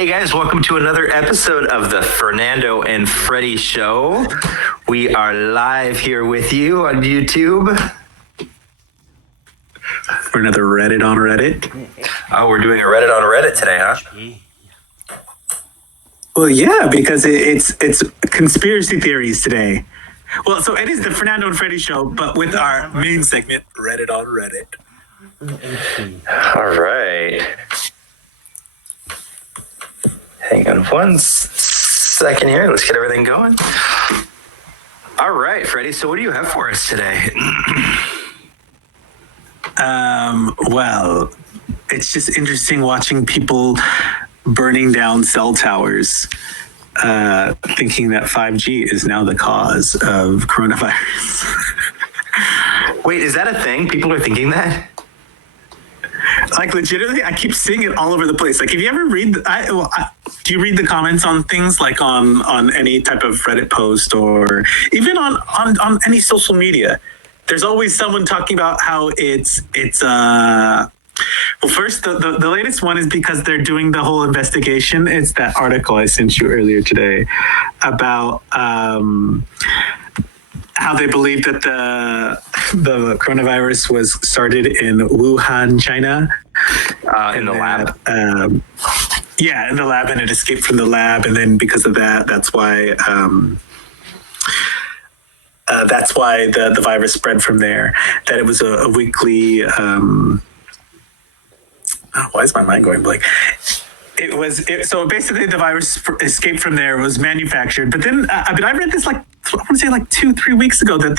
Hey guys, welcome to another episode of the Fernando and Freddie Show. We are live here with you on YouTube. For another Reddit on Reddit. Oh, we're doing a Reddit on Reddit today, huh? Well, yeah, because it's conspiracy theories today. Well, so it is the Fernando and Freddie Show, but with our main segment, Reddit on Reddit. All right. Hang on one second here. Let's get everything going. All right, Freddie. So what do you have for us today? Well, it's just interesting watching people burning down cell towers, thinking that 5G is now the cause of coronavirus. Wait, is that a thing? People are thinking that? Like, legitimately, I keep seeing it all over the place. Like, if you ever read, do you read the comments on things, like on any type of Reddit post or even on any social media? There's always someone talking about how it's well, first, the latest one is because they're doing the whole investigation. It's that article I sent you earlier today about how they believe that the coronavirus was started in Wuhan, China. In the lab. Yeah, in the lab, and it escaped from the lab. And then because of that, that's why the virus spread from there. That it was a weekly... why is my mind going blank? So basically the virus escaped from there, was manufactured. But then, I read this I want to say 2-3 weeks ago that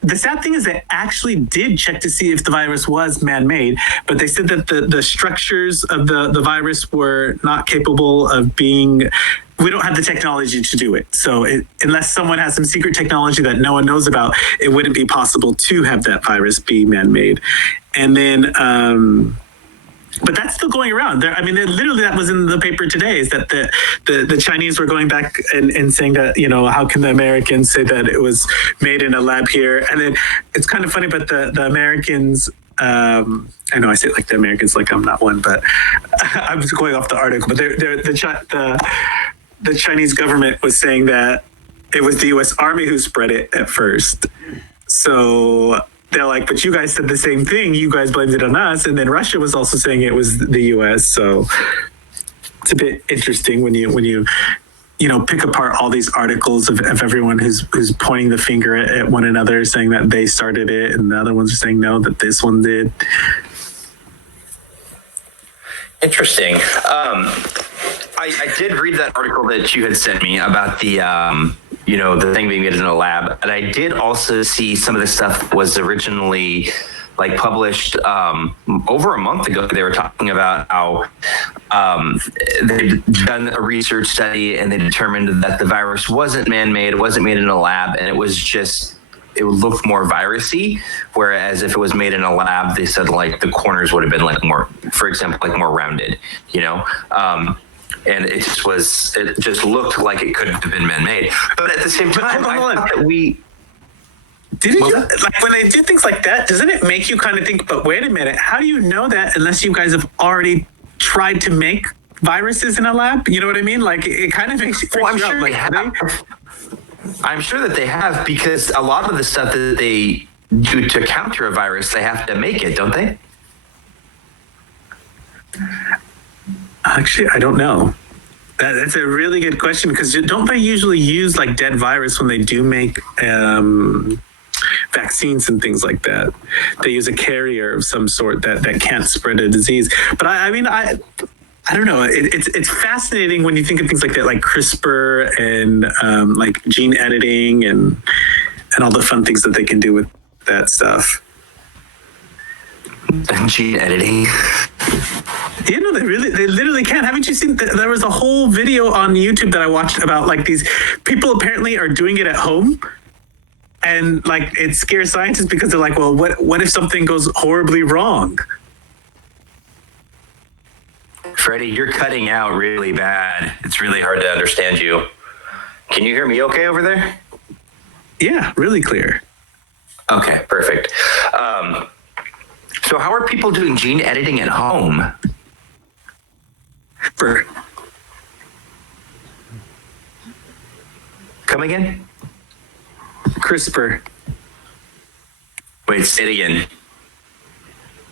the sad thing is they actually did check to see if the virus was man-made, but they said that the structures of the virus were not capable of being, we don't have the technology to do it. So unless someone has some secret technology that no one knows about, it wouldn't be possible to have that virus be man-made. And then, but that's still going around. Literally that was in the paper today, is that the Chinese were going back and saying that, how can the Americans say that it was made in a lab here? And then it's kind of funny, but the Americans, I know I say it like the Americans, like I'm not one, but I'm just going off the article, but the Chinese government was saying that it was the U.S. Army who spread it at first. So they're like, but you guys said the same thing. You guys blamed it on us. And then Russia was also saying it was the U.S. So it's a bit interesting when you pick apart all these articles of everyone who's pointing the finger at one another, saying that they started it, and the other ones are saying no, that this one did. Interesting. I did read that article that you had sent me about the the thing being made in a lab, and I did also see some of the stuff was originally published over a month ago. They were talking about how they'd done a research study and they determined that the virus wasn't man-made, it wasn't made in a lab, and it looked more virusy, whereas if it was made in a lab, they said the corners would have been more, for example, more rounded, and it just looked like it couldn't have been man-made. But at the same time, I thought that when they do things like that, doesn't it make you kind of think, but wait a minute, how do you know that unless you guys have already tried to make viruses in a lab? You know what I mean? It kind of makes you freak you out. I'm sure that they have, because a lot of the stuff that they do to counter a virus, they have to make it, don't they? Actually, I don't know. That's a really good question, because don't they usually use dead virus when they do make vaccines and things like that? They use a carrier of some sort that can't spread a disease. But I don't know. It's fascinating when you think of things like that, like CRISPR and gene editing and all the fun things that they can do with that stuff. Gene editing. They literally can. Haven't you seen? There was a whole video on YouTube that I watched about these people apparently are doing it at home, and it scares scientists because they're well, what if something goes horribly wrong? Freddie, you're cutting out really bad. It's really hard to understand you. Can you hear me okay over there? Yeah, really clear. Okay, perfect. So how are people doing gene editing at home? Come again? CRISPR. Wait, say it again.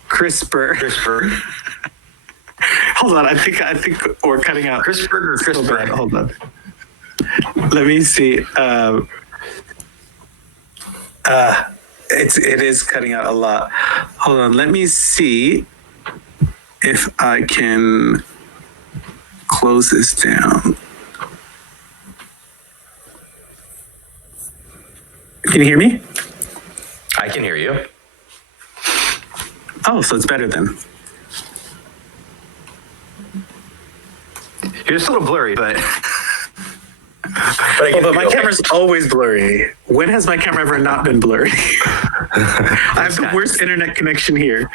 CRISPR. CRISPR. Hold on, I think we're cutting out. CRISPR or So bad. CRISPR? Hold on. Let me see. It is cutting out a lot. Hold on. Let me see if I can close this down. Can you hear me? I can hear you. Oh, so it's better then. You're just a little blurry, but. But my camera's always blurry. When has my camera ever not been blurry? I have the worst internet connection here.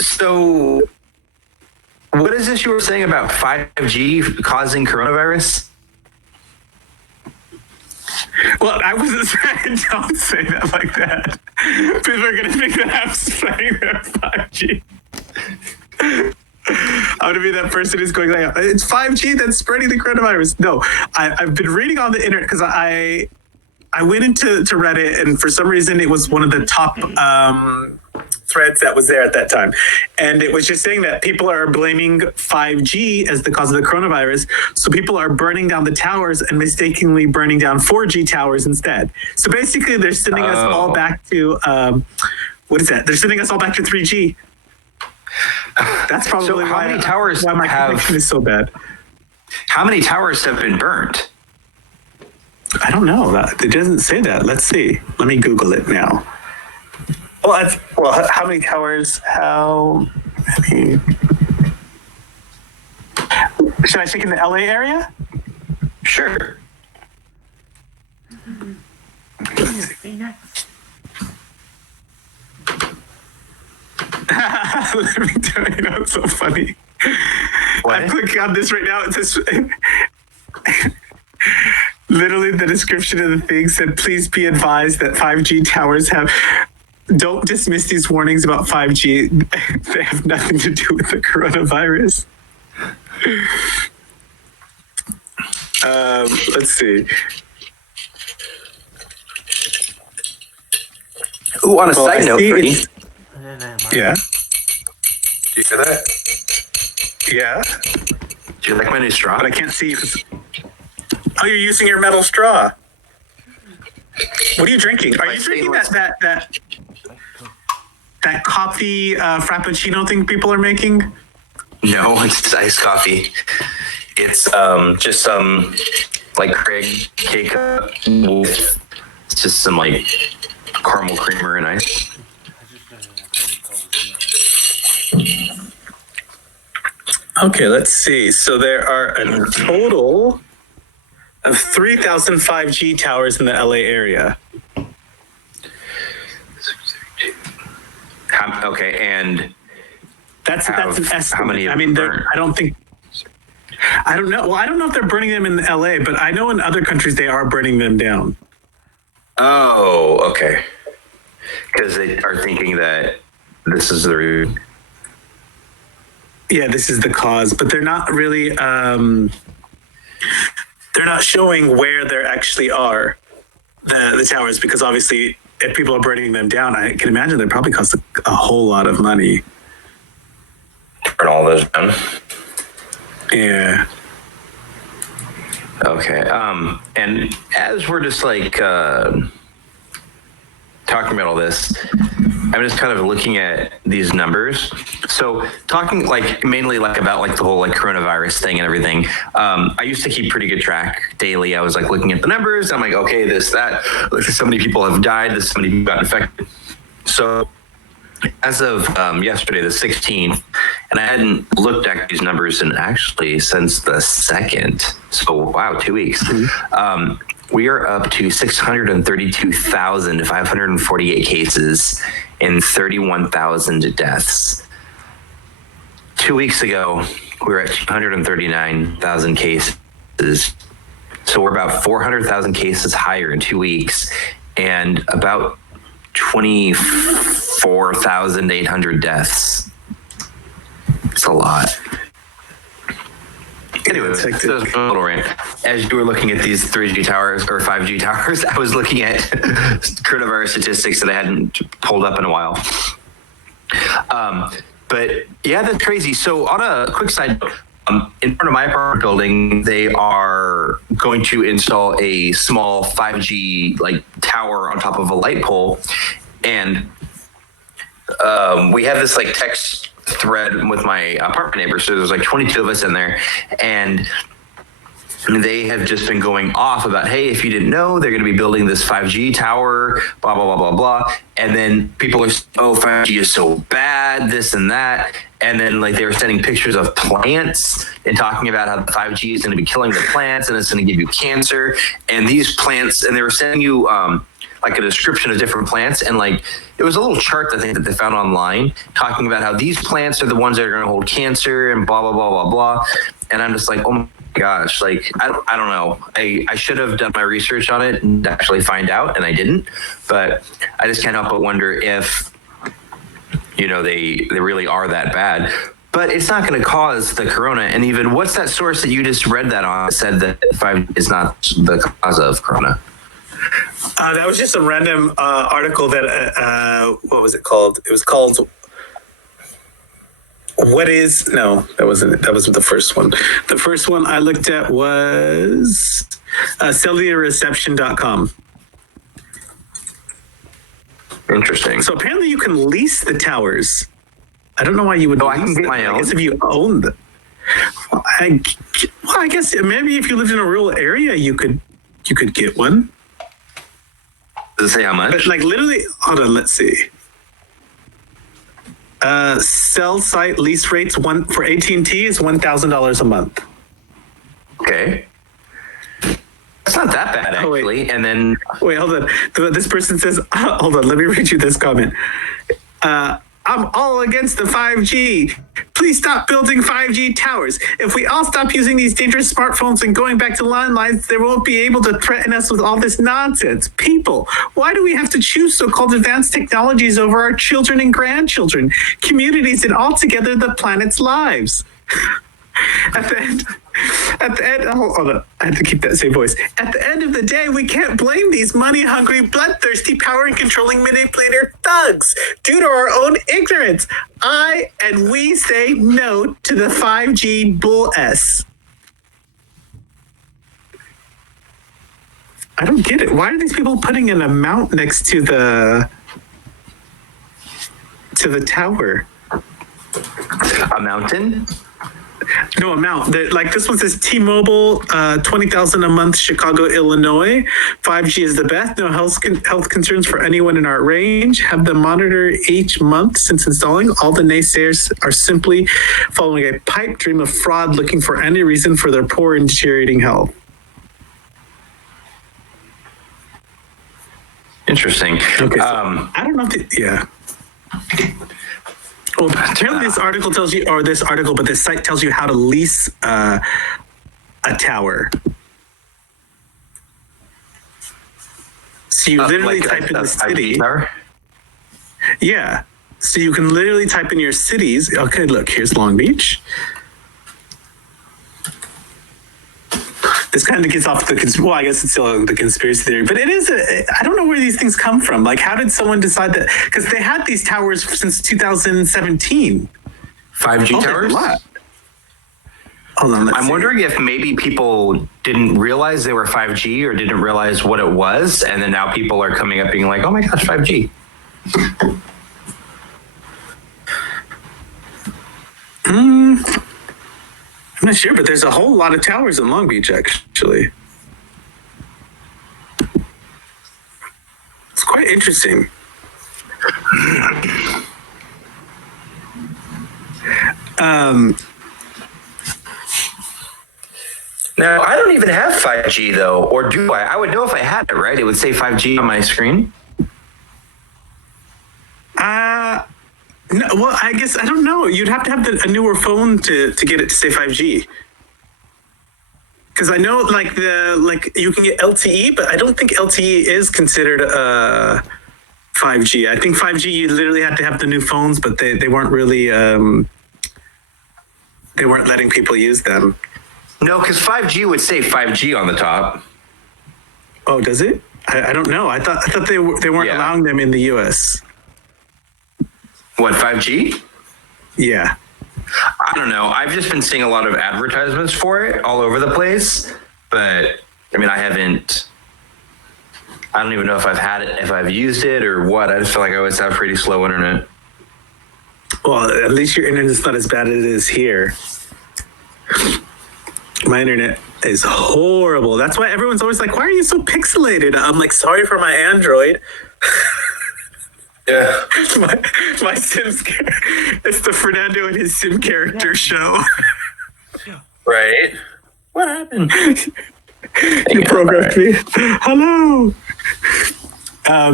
So, what is this you were saying about 5G causing coronavirus? Well, I wasn't saying, don't say that like that. People are going to think that I'm saying they're 5G. I'm going to be that person who's going like, it's 5G that's spreading the coronavirus. No, I've been reading on the internet because I went into Reddit, and for some reason it was one of the top threads that was there at that time. And it was just saying that people are blaming 5G as the cause of the coronavirus. So people are burning down the towers and mistakenly burning down 4G towers instead. So basically they're sending us all back to, what is that? They're sending us all back to 3G. That's probably So how many towers why my connection is so bad. How many towers have been burnt? I don't know. It doesn't say that. Let's see. Let me Google it now. Well, how many towers? How many? Should I check in the LA area? Sure. Let me tell you, it's so funny. What? I'm clicking on this right now. It says, literally the description of the thing said, please be advised that 5G towers don't dismiss these warnings about 5G. They have nothing to do with the coronavirus. Let's see. Ooh, on a side note, Freddie. Yeah. Do you hear that? Yeah. Do you like my new straw? But I can't see you. Oh, you're using your metal straw. What are you drinking? Are you drinking that coffee frappuccino thing people are making? No, it's iced coffee. It's just some like Craig cake with just some like caramel creamer and ice. Okay, let's see. So there are a total of 3,000 5G towers in the LA area. Okay, and that's an estimate. How many? I mean, I don't know. Well, I don't know if they're burning them in LA, but I know in other countries they are burning them down. Oh, okay. Because they are thinking that this is the root. Yeah, this is the cause, but they're not really. They're not showing where there actually are the towers, because obviously, if people are burning them down, I can imagine they probably cost a whole lot of money. Burn all those down. Yeah. Okay. And as we're just like talking about all this, I'm just kind of looking at these numbers. So talking like mainly like about like the whole like coronavirus thing and everything. I used to keep pretty good track daily. I was like looking at the numbers. I'm like, okay, this, that. Look, so many people have died. This many people got infected. So as of yesterday, the 16th, and I hadn't looked at these numbers in actually since the 2nd. So wow, 2 weeks. Mm-hmm. We are up to 632,548 cases and 31,000 deaths. 2 weeks ago, we were at 239,000 cases. So we're about 400,000 cases higher in 2 weeks, and about 24,800 deaths. It's a lot. Anyway, so it was a little rant. As you were looking at these 3G towers or 5G towers, I was looking at coronavirus statistics that I hadn't pulled up in a while. But yeah, that's crazy. So on a quick side note, in front of my apartment building, they are going to install a small 5G like tower on top of a light pole, and we have this like text thread with my apartment neighbors. So there's like 22 of us in there, and they have just been going off about, hey, if you didn't know, they're going to be building this 5G tower, blah, blah, blah, blah, blah. And then people are, oh, 5G is so bad, this and that. And then like they were sending pictures of plants and talking about how the 5G is going to be killing the plants and it's going to give you cancer. And these plants, and they were sending you like a description of different plants. And like, it was a little chart, I think, that they found online talking about how these plants are the ones that are going to hold cancer and blah, blah, blah, blah, blah. And I'm just like, oh my gosh, like, I don't know. I should have done my research on it and actually find out, and I didn't. But I just can't help but wonder if, you know, they really are that bad. But it's not going to cause the corona. And even, what's that source that you just read that on that said that 5 is not the cause of corona? That was just a random article that, what was it called? It was called, that wasn't the first one. The first one I looked at was cellularreception.com. Interesting. So apparently you can lease the towers. I don't know why you would. Oh, I can get my own. I guess if you own them. Well, I guess maybe if you lived in a rural area, you could get one. Does it say how much? But like literally, hold on, let's see. Cell site lease rates for AT&T is $1,000 a month. Okay. It's not that bad, actually. Wait. And then... Wait, hold on. This person says, hold on, let me read you this comment. I'm all against the 5G. Please stop building 5G towers. If we all stop using these dangerous smartphones and going back to landlines, they won't be able to threaten us with all this nonsense. People, why do we have to choose so-called advanced technologies over our children and grandchildren, communities, and altogether the planet's lives? At the end, hold on, I have to keep that same voice. At the end of the day, we can't blame these money-hungry, bloodthirsty, power and controlling manipulator thugs due to our own ignorance. I and we say no to the 5G bull S. I don't get it. Why are these people putting an amount next to the tower? A mountain? No amount. Like this one says T-Mobile, $20,000 a month, Chicago, Illinois. 5G is the best. No health concerns for anyone in our range. Have them monitor each month since installing. All the naysayers are simply following a pipe dream of fraud, looking for any reason for their poor and deteriorating health. Interesting. Okay. So, I don't know if yeah. Well, apparently this article tells you, or this article, but this site tells you how to lease a tower. So you literally like type in the city. Tower? Yeah. So you can literally type in your cities. Okay, look, here's Long Beach. This kind of gets off well, I guess it's still the conspiracy theory, but it is, I don't know where these things come from. Like, how did someone decide that? Because they had these towers since 2017. 5G towers? Hold on, I'm wondering if maybe people didn't realize they were 5G or didn't realize what it was, and then now people are coming up being like, oh my gosh, 5G. I'm not sure, but there's a whole lot of towers in Long Beach, actually. It's quite interesting. Now, I don't even have 5G, though, or do I? I would know if I had it, right? It would say 5G on my screen. No, well, I guess, I don't know. You'd have to have a newer phone to get it to say 5G. Because I know, like you can get LTE, but I don't think LTE is considered 5G. I think 5G, you literally had to have the new phones, but they weren't really, they weren't letting people use them. No, because 5G would say 5G on the top. Oh, does it? I don't know. I thought they weren't allowing them in the U.S. What, 5G? Yeah. I don't know. I've just been seeing a lot of advertisements for it all over the place, but I mean, I don't even know if I've had it, if I've used it or what. I just feel like I always have pretty slow internet. Well, at least your internet's not as bad as it is here. My internet is horrible. That's why everyone's always like, why are you so pixelated? I'm like, sorry for my Android. Yeah. my Sims, it's the Fernando and his Sim character show. Right. What happened? You programmed me. Hello.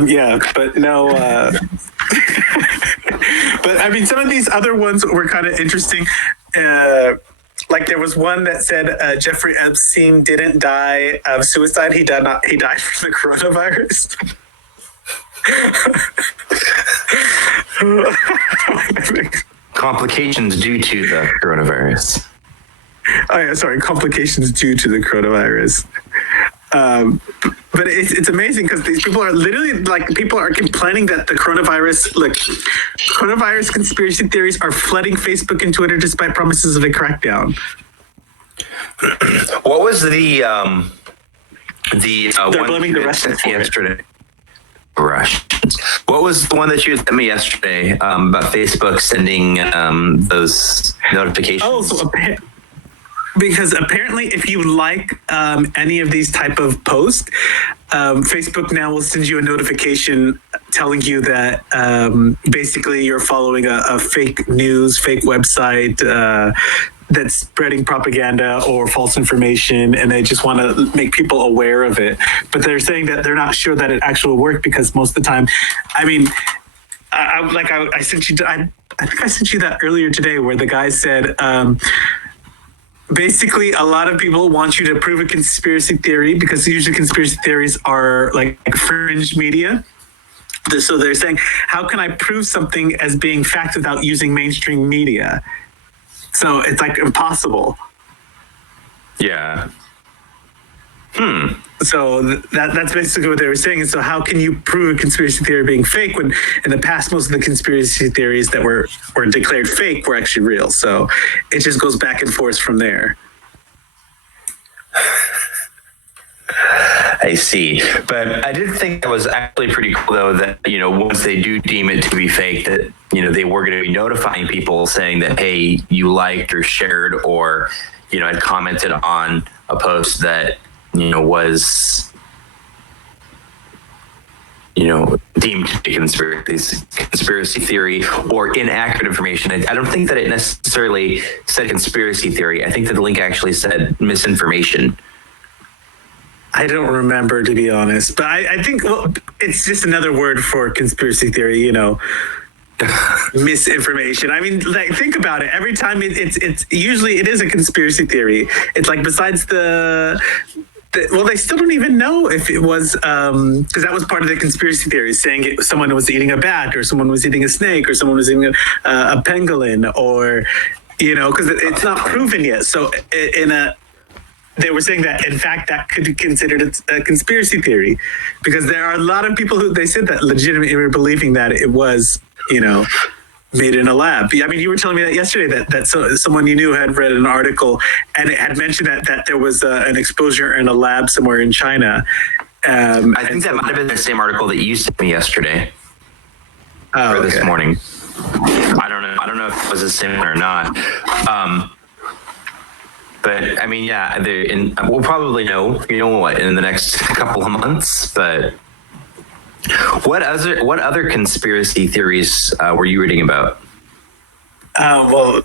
Yeah, but no. But I mean, some of these other ones were kind of interesting. Like there was one that said Jeffrey Epstein didn't die of suicide. He died from the coronavirus. Complications due to the coronavirus. Oh yeah, sorry, complications due to the coronavirus. But it's amazing because these people are literally like, people are complaining that the coronavirus conspiracy theories are flooding Facebook and Twitter despite promises of a crackdown. What was the They're blaming the Russians for yesterday? Russians. What was the one that you sent me yesterday about Facebook sending those notifications? Oh, so because apparently if you like any of these type of posts, Facebook now will send you a notification telling you that basically you're following a fake news, fake website that's spreading propaganda or false information, and they just want to make people aware of it. But they're saying that they're not sure that it actually worked because most of the time, I mean, I sent you, I think I sent you that earlier today where the guy said, basically, a lot of people want you to prove a conspiracy theory because usually conspiracy theories are like fringe media. So they're saying, how can I prove something as being fact without using mainstream media? So it's like impossible. Yeah. So that's basically what they were saying. And so how can you prove a conspiracy theory being fake when in the past most of the conspiracy theories that were declared fake were actually real? So it just goes back and forth from there. I see. But I did think that was actually pretty cool, though, that, you know, once they do deem it to be fake, that, you know, they were going to be notifying people saying that, hey, you liked or shared or, you know, had commented on a post that, you know, was, you know, deemed to be conspiracy theory or inaccurate information. I don't think that it necessarily said conspiracy theory. I think that the link actually said misinformation. I don't remember, to be honest, but I think it's just another word for conspiracy theory, you know, misinformation. I mean, like, think about it. Every time it's usually it is a conspiracy theory. It's like besides well, they still don't even know if it was because that was part of the conspiracy theory, saying someone was eating a bat or someone was eating a snake or someone was eating a pangolin, or, you know, because it's not proven yet. So they were saying that, in fact, that could be considered a conspiracy theory because there are a lot of people who, they said that legitimately were believing that it was, you know, made in a lab. I mean, you were telling me that yesterday that someone you knew had read an article and it had mentioned that there was an exposure in a lab somewhere in China. I think that might have been the same article that you sent me yesterday or this morning. I don't know if it was the same or not. But I mean, yeah, we'll probably know, you know what, in the next couple of months. But what other conspiracy theories were you reading about? Well,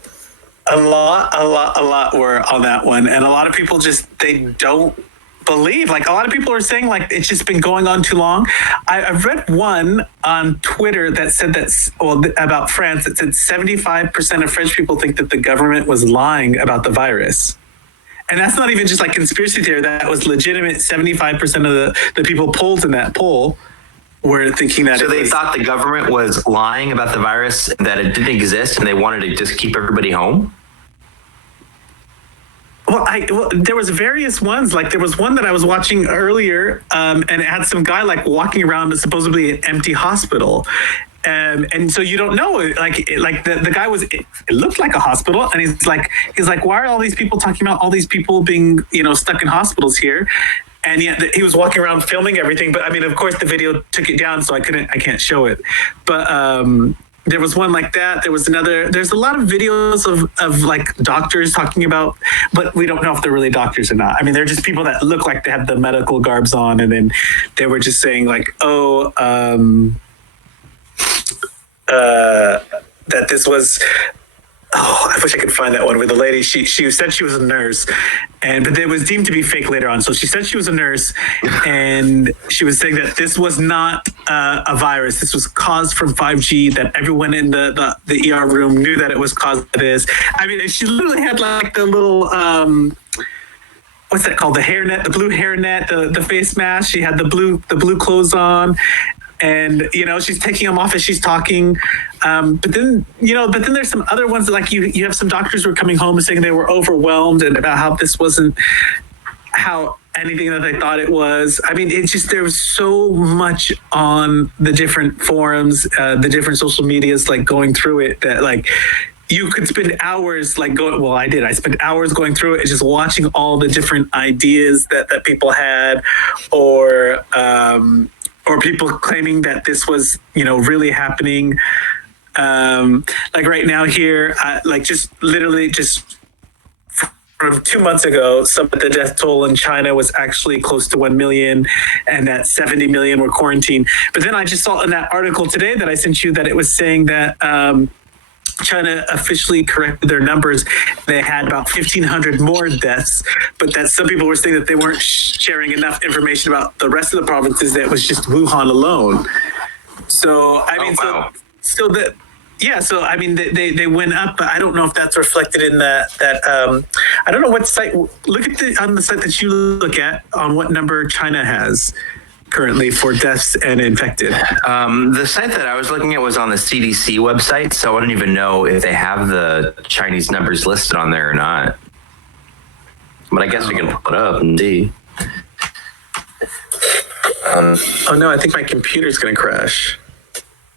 a lot were on that one, and a lot of people they don't believe. Like, a lot of people are saying, like, it's just been going on too long. I've read one on Twitter that said about France. It said 75% of French people think that the government was lying about the virus. And that's not even just like conspiracy theory. That was legitimate. 75% of the people polled in that poll were thinking that. So they thought the government was lying about the virus, that it didn't exist, and they wanted to just keep everybody home? Well, there was various ones. Like there was one that I was watching earlier, and it had some guy like walking around a supposedly an empty hospital. And so you don't know, like the guy was, it looked like a hospital, and he's like, why are all these people talking about all these people being, stuck in hospitals here? And yet he was walking around filming everything. But I mean, of course, the video took it down, so I can't show it. But there was one like that. There was another. There's a lot of videos of like doctors talking about, but we don't know if they're really doctors or not. I mean, they're just people that look like they have the medical garbs on, and then they were just saying like, that this was, I wish I could find that one where the lady, she said she was a nurse, but it was deemed to be fake later on. So she said she was a nurse, and she was saying that this was not a virus. This was caused from 5G, that everyone in the ER room knew that it was caused by this. I mean, she literally had like the little, what's that called? The hairnet, the blue hairnet, the face mask. She had the blue clothes on. And, she's taking them off as she's talking. But then there's some other ones that, like you have some doctors who are coming home and saying they were overwhelmed and about how this wasn't how anything that they thought it was. I mean, there was so much on the different forums, the different social medias, like going through it that like, you could spend hours like going, well, I did. I spent hours going through it and just watching all the different ideas that people had, or people claiming that this was, really happening. Like right now here, just from 2 months ago, some of the death toll in China was actually close to 1 million, and that 70 million were quarantined. But then I just saw in that article today that I sent you that it was saying that China officially corrected their numbers. They had about 1,500 more deaths, but that some people were saying that they weren't sharing enough information about the rest of the provinces. That was just Wuhan alone. So I mean, so I mean, they went up, but I don't know if that's reflected in that. I don't know what site. Look at on the site that you look at on what number China has currently for deaths and infected. The site that I was looking at was on the CDC website, so I don't even know if they have the Chinese numbers listed on there or not. But I guess we can pull it up and see. Oh no, I think my computer's going to crash.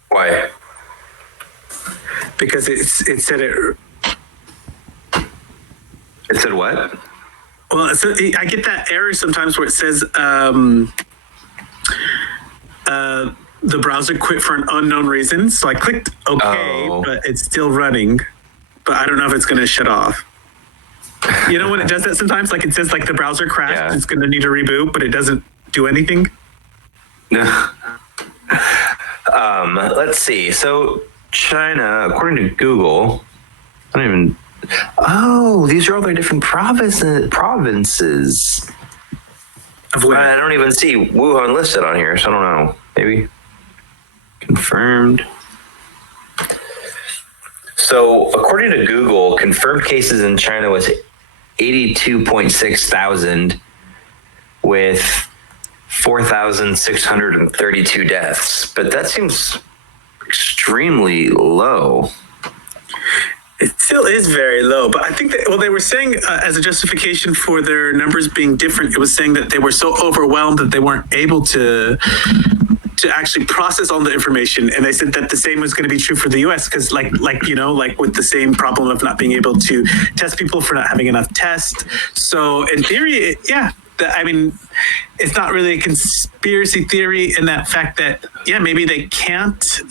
Why? Because it said it. It said what? Well, so I get that error sometimes where it says the browser quit for an unknown reason. So I clicked OK, but it's still running. But I don't know if it's going to shut off. You know when it does that sometimes? Like it says like the browser crashed, It's going to need a reboot, but it doesn't do anything. Let's see. So China, according to Google, I don't even. Oh, these are all their different provinces. I don't even see Wuhan listed on here, so I don't know. Maybe confirmed. So, according to Google, confirmed cases in China was 82.6 thousand, with 4,632 deaths. But that seems extremely low. It still is very low, but I think that, they were saying as a justification for their numbers being different, it was saying that they were so overwhelmed that they weren't able to actually process all the information. And they said that the same was going to be true for the US, because like with the same problem of not being able to test people for not having enough tests. So in theory, I mean, it's not really a conspiracy theory in that fact that, maybe they can't,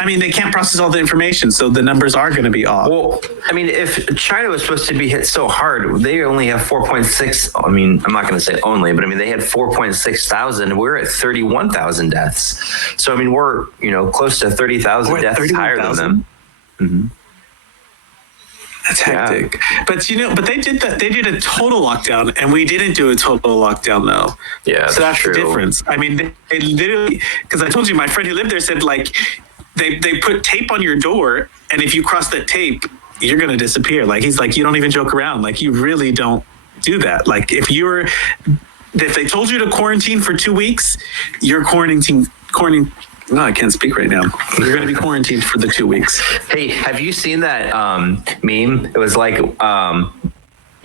they can't process all the information, so the numbers are going to be off. Well, I mean, if China was supposed to be hit so hard, they only have 4.6. I mean, I'm not going to say only, but I mean, they had 4.6 thousand. We're at 31,000 deaths. So, I mean, we're, close to 30,000 deaths higher than them. Mm-hmm. That's hectic. Yeah. But they did that. They did a total lockdown, and we didn't do a total lockdown though. Yeah, so that's true. The difference. I mean, they literally, because I told you, my friend who lived there said like, They put tape on your door, and if you cross that tape, you're going to disappear. Like, he's like, you don't even joke around. Like, you really don't do that. Like, if they told you to quarantine for 2 weeks, you're quarantined. No, I can't speak right now. You're going to be quarantined for the 2 weeks. Hey, have you seen that meme? It was like,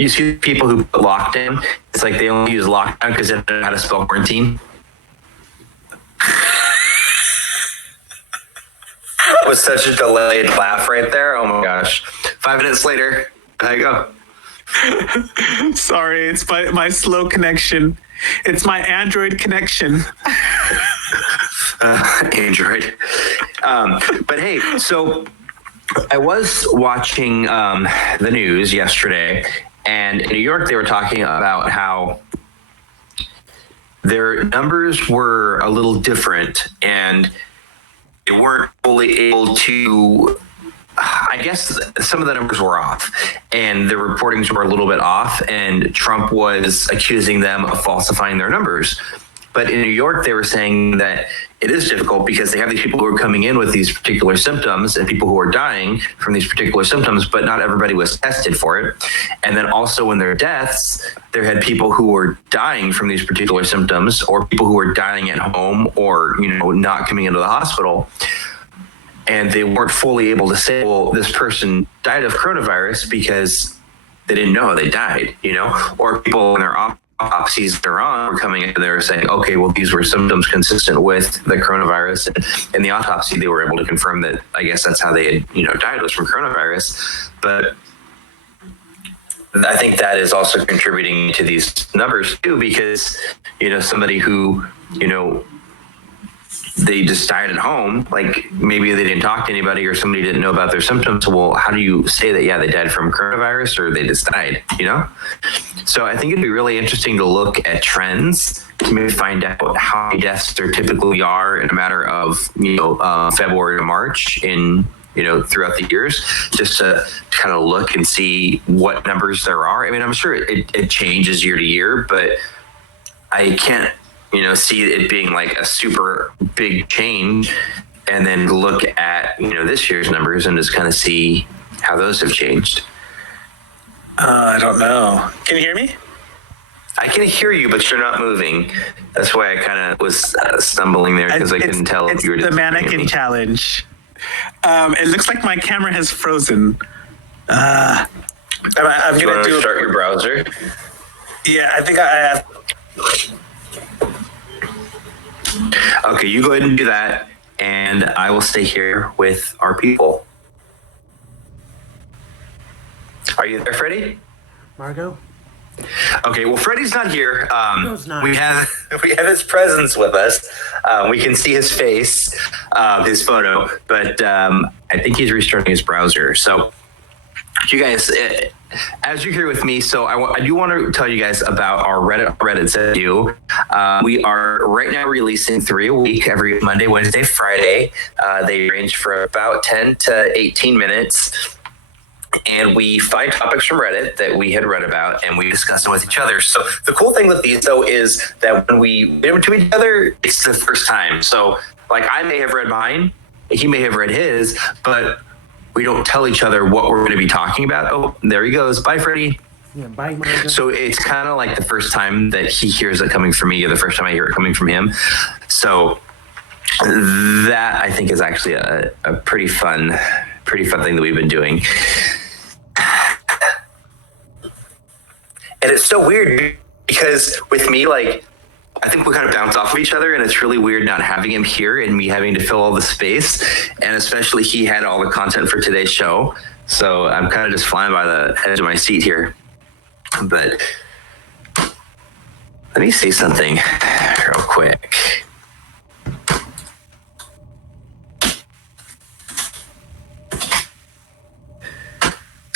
You see people who put lockdown. It's like they only use lockdown because they don't know how to spell quarantine. That was such a delayed laugh right there. Oh my gosh. 5 minutes later, there you go. Sorry, it's my slow connection. It's my Android connection. Android. But hey, so I was watching the news yesterday, and in New York, they were talking about how their numbers were a little different, and they weren't fully able to. I guess some of the numbers were off, and the reportings were a little bit off, and Trump was accusing them of falsifying their numbers. But in New York, they were saying that it is difficult because they have these people who are coming in with these particular symptoms and people who are dying from these particular symptoms, but not everybody was tested for it. And then also in their deaths, there had people who were dying from these particular symptoms, or people who were dying at home, or, not coming into the hospital. And they weren't fully able to say, well, this person died of coronavirus because they didn't know they died, or people in their autopsies they're on were coming in and they were saying, okay, well, these were symptoms consistent with the coronavirus. And in the autopsy, they were able to confirm that, I guess that's how they had, died, was from coronavirus. But I think that is also contributing to these numbers too, because, somebody who, they just died at home, like maybe they didn't talk to anybody or somebody didn't know about their symptoms. Well, how do you say that, they died from coronavirus or they just died, So I think it'd be really interesting to look at trends to maybe find out how many deaths there typically are in a matter of, February to March in, throughout the years, just to kind of look and see what numbers there are. I mean, I'm sure it changes year to year, but I can't, see it being like a super big change, and then look at, this year's numbers and just kind of see how those have changed. I don't know. Can you hear me? I can hear you, but you're not moving. That's why I kind of was stumbling there, because I couldn't tell if you were just the mannequin challenge. It looks like my camera has frozen. I'm going to start your browser. Yeah, I think I have. Okay, you go ahead and do that, and I will stay here with our people. Are you there, Freddie? Margo? Okay, well, Freddie's not here. No, it's not. We have his presence with us. We can see his face, his photo, but I think he's restarting his browser. So, you guys, as you're here with me, so I do want to tell you guys about our Reddit said you. We are right now releasing 3 a week, every Monday, Wednesday, Friday. They range for about 10 to 18 minutes. And we find topics from Reddit that we had read about, and we discuss them with each other. So the cool thing with these, though, is that when we read them to each other, it's the first time. So, like, I may have read mine, he may have read his, but we don't tell each other what we're going to be talking about. Oh, there he goes. Bye, Freddie. Yeah, bye, Margo. So it's kind of like the first time that he hears it coming from me, or the first time I hear it coming from him. So that, I think, is actually a pretty fun thing that we've been doing. And it's so weird because with me, like, I think we kind of bounce off of each other, and it's really weird not having him here and me having to fill all the space. And especially he had all the content for today's show. So I'm kind of just flying by the edge of my seat here. But let me say something real quick.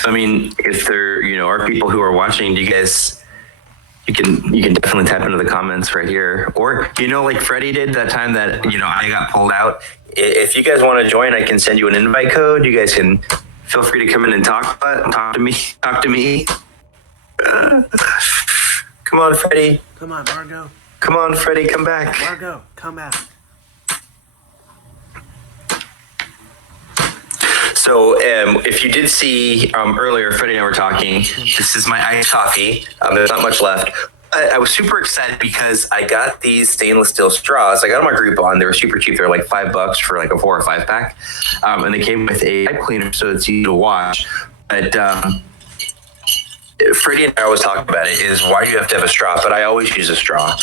I mean, if there, are people who are watching, you guys, you can definitely tap into the comments right here. Or, like Freddie did that time that, I got pulled out. If you guys want to join, I can send you an invite code. You guys can feel free to come in and talk to me. Come on, Freddie. Come on, Margo. Come on, Freddie, come back. Margo, come back. So if you did see earlier, Freddie and I were talking. This is my iced coffee. There's not much left. I was super excited because I got these stainless steel straws. I got them on Groupon. They were super cheap. They're like $5 for like a 4 or 5 pack. And they came with a pipe cleaner, so it's easy to wash. But Freddie and I always talk about it, is why do you have to have a straw? But I always use a straw.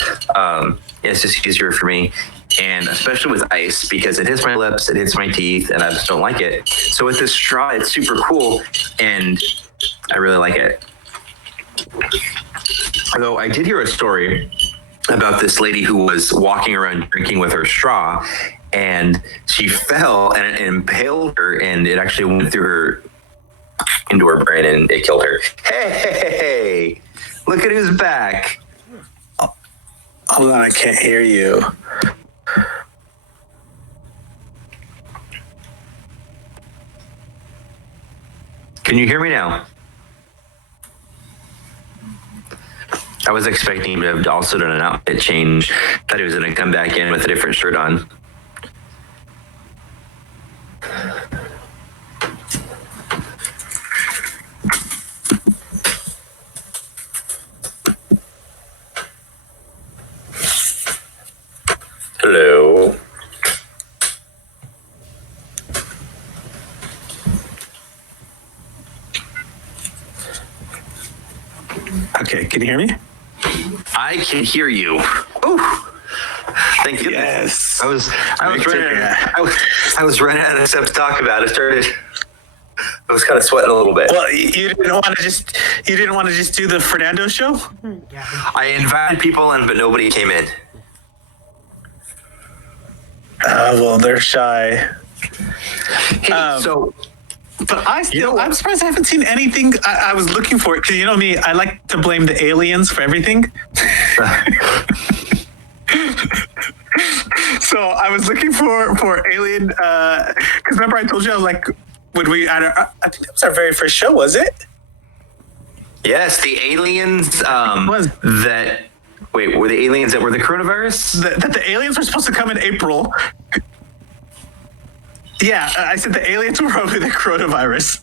It's just easier for me. And especially with ice, because it hits my lips, it hits my teeth, and I just don't like it. So with this straw, it's super cool, and I really like it. Although I did hear a story about this lady who was walking around drinking with her straw, and she fell and it impaled her, and it actually went through her into her brain and it killed her. Hey, look at who's back. Hold on, I can't hear you. Can you hear me now? I was expecting him to have also done an outfit change. Thought he was going to come back in with a different shirt on. Hello. Okay, can you hear me? I can hear you. Ooh. Thank you. Yes. I was running out of stuff to talk about. I was kind of sweating a little bit. Well, you didn't want to just do the Fernando show? I invited people in, but nobody came in. Well, they're shy. Hey, so But I'm surprised I haven't seen anything. I was looking for it because you know me, I like to blame the aliens for everything. So I was looking for alien because remember I told you I was like, would we? I think that was our very first show, was it? yes, the aliens. was. Wait, were the aliens that were the coronavirus? That the aliens were supposed to come in April. Yeah, I said the aliens were probably the coronavirus.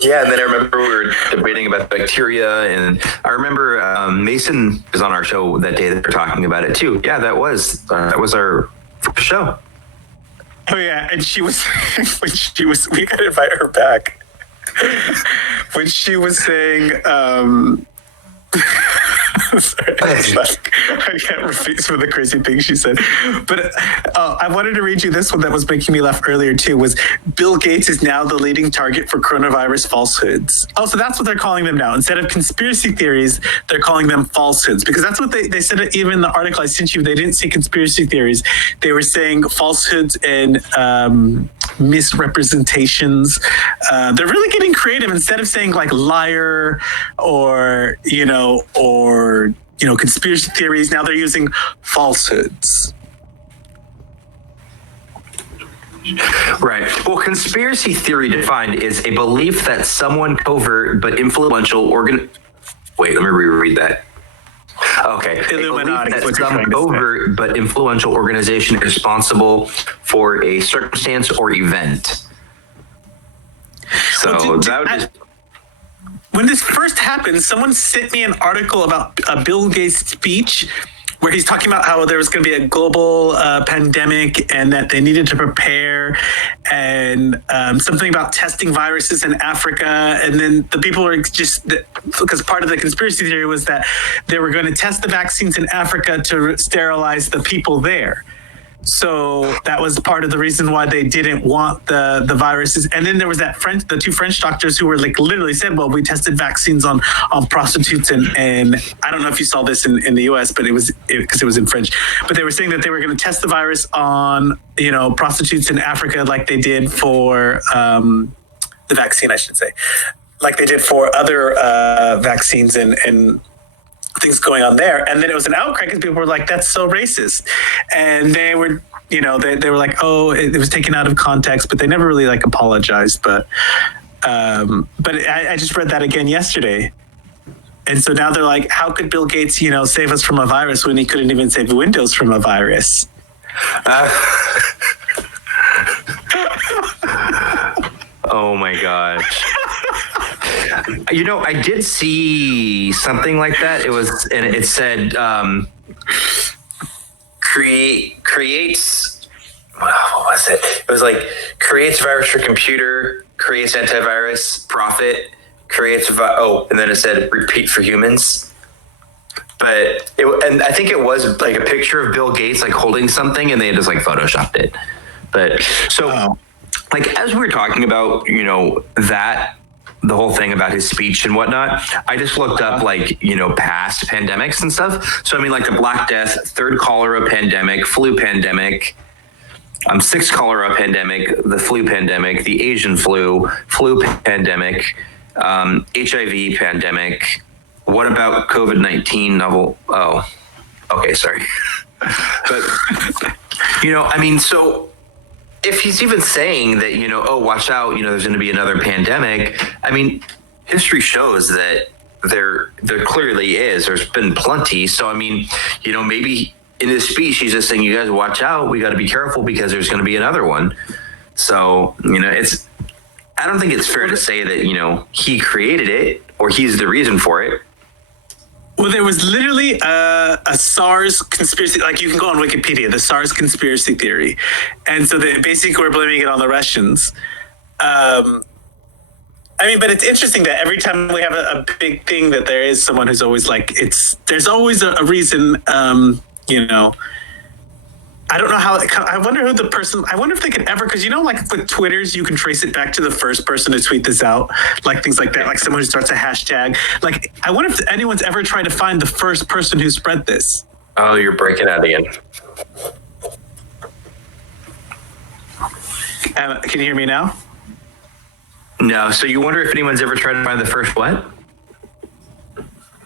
Yeah, and then I remember we were debating about bacteria, and I remember Mason was on our show that day that they were talking about it too. Yeah, that was our first show. Oh yeah, and she was we gotta invite her back. When she was saying sorry, I can't repeat some of the crazy things she said. But I wanted to read you this one that was making me laugh earlier too, was Bill Gates is now the leading target for coronavirus falsehoods. Oh, so that's what they're calling them now. Instead of conspiracy theories, they're calling them falsehoods. Because that's what they said, even in the article I sent you, they didn't say conspiracy theories. They were saying falsehoods and misrepresentations. They're really getting creative. Instead of saying like liar or conspiracy theories, now they're using falsehoods. Right. Well, conspiracy theory defined is a belief that someone covert but influential Wait, let me reread that. Okay. Illuminati. A belief that some covert but influential organization is responsible for a circumstance or event. So that would just... When this first happened, someone sent me an article about a Bill Gates speech where he's talking about how there was going to be a global pandemic and that they needed to prepare, and something about testing viruses in Africa. And then the people were just, because part of the conspiracy theory was that they were going to test the vaccines in Africa to sterilize the people there. So that was part of the reason why they didn't want the viruses. And then there was the two French doctors who were like literally said, well, we tested vaccines on prostitutes. And I don't know if you saw this in the US, but because it was in French, but they were saying that they were going to test the virus on, prostitutes in Africa, like they did for the vaccine, I should say, like they did for other vaccines and things going on there. And then it was an outcry because people were like, that's so racist. And they were, they were like, oh, it was taken out of context, but they never really like apologized. But I just read that again yesterday. And so now they're like, how could Bill Gates, save us from a virus when he couldn't even save Windows from a virus? Oh my gosh. I did see something like that. It said creates, what was it? It was like creates virus for computer, creates antivirus, profit, creates and then it said repeat for humans. But and I think it was like a picture of Bill Gates like holding something, and they just like photoshopped it. But so like as we were talking about, you know, that the whole thing about his speech and whatnot, I just looked up like, you know, past pandemics and stuff. So I mean, like the Black Death, third cholera pandemic, flu pandemic, sixth cholera pandemic, the flu pandemic, the Asian flu pandemic, HIV pandemic. What about COVID-19 novel? Oh, okay, sorry. But, you know, I mean, so if he's even saying that, you know, oh, watch out, you know, there's going to be another pandemic. I mean, history shows that there clearly is. There's been plenty. So, I mean, you know, maybe in his speech, he's just saying, you guys watch out. We got to be careful because there's going to be another one. So, you know, I don't think it's fair to say that, you know, he created it or he's the reason for it. Well, there was literally a SARS conspiracy, like you can go on Wikipedia, the SARS conspiracy theory. And so they basically were blaming it on the Russians. I mean, but it's interesting that every time we have a big thing that there is someone who's always like, there's always a reason, you know. I don't know how, I wonder who the person, I wonder if they could ever, because you know, like with Twitters, you can trace it back to the first person to tweet this out, like things like that, like someone who starts a hashtag. Like, I wonder if anyone's ever tried to find the first person who spread this. Oh, you're breaking out again. Can you hear me now? No, so you wonder if anyone's ever tried to find the first what?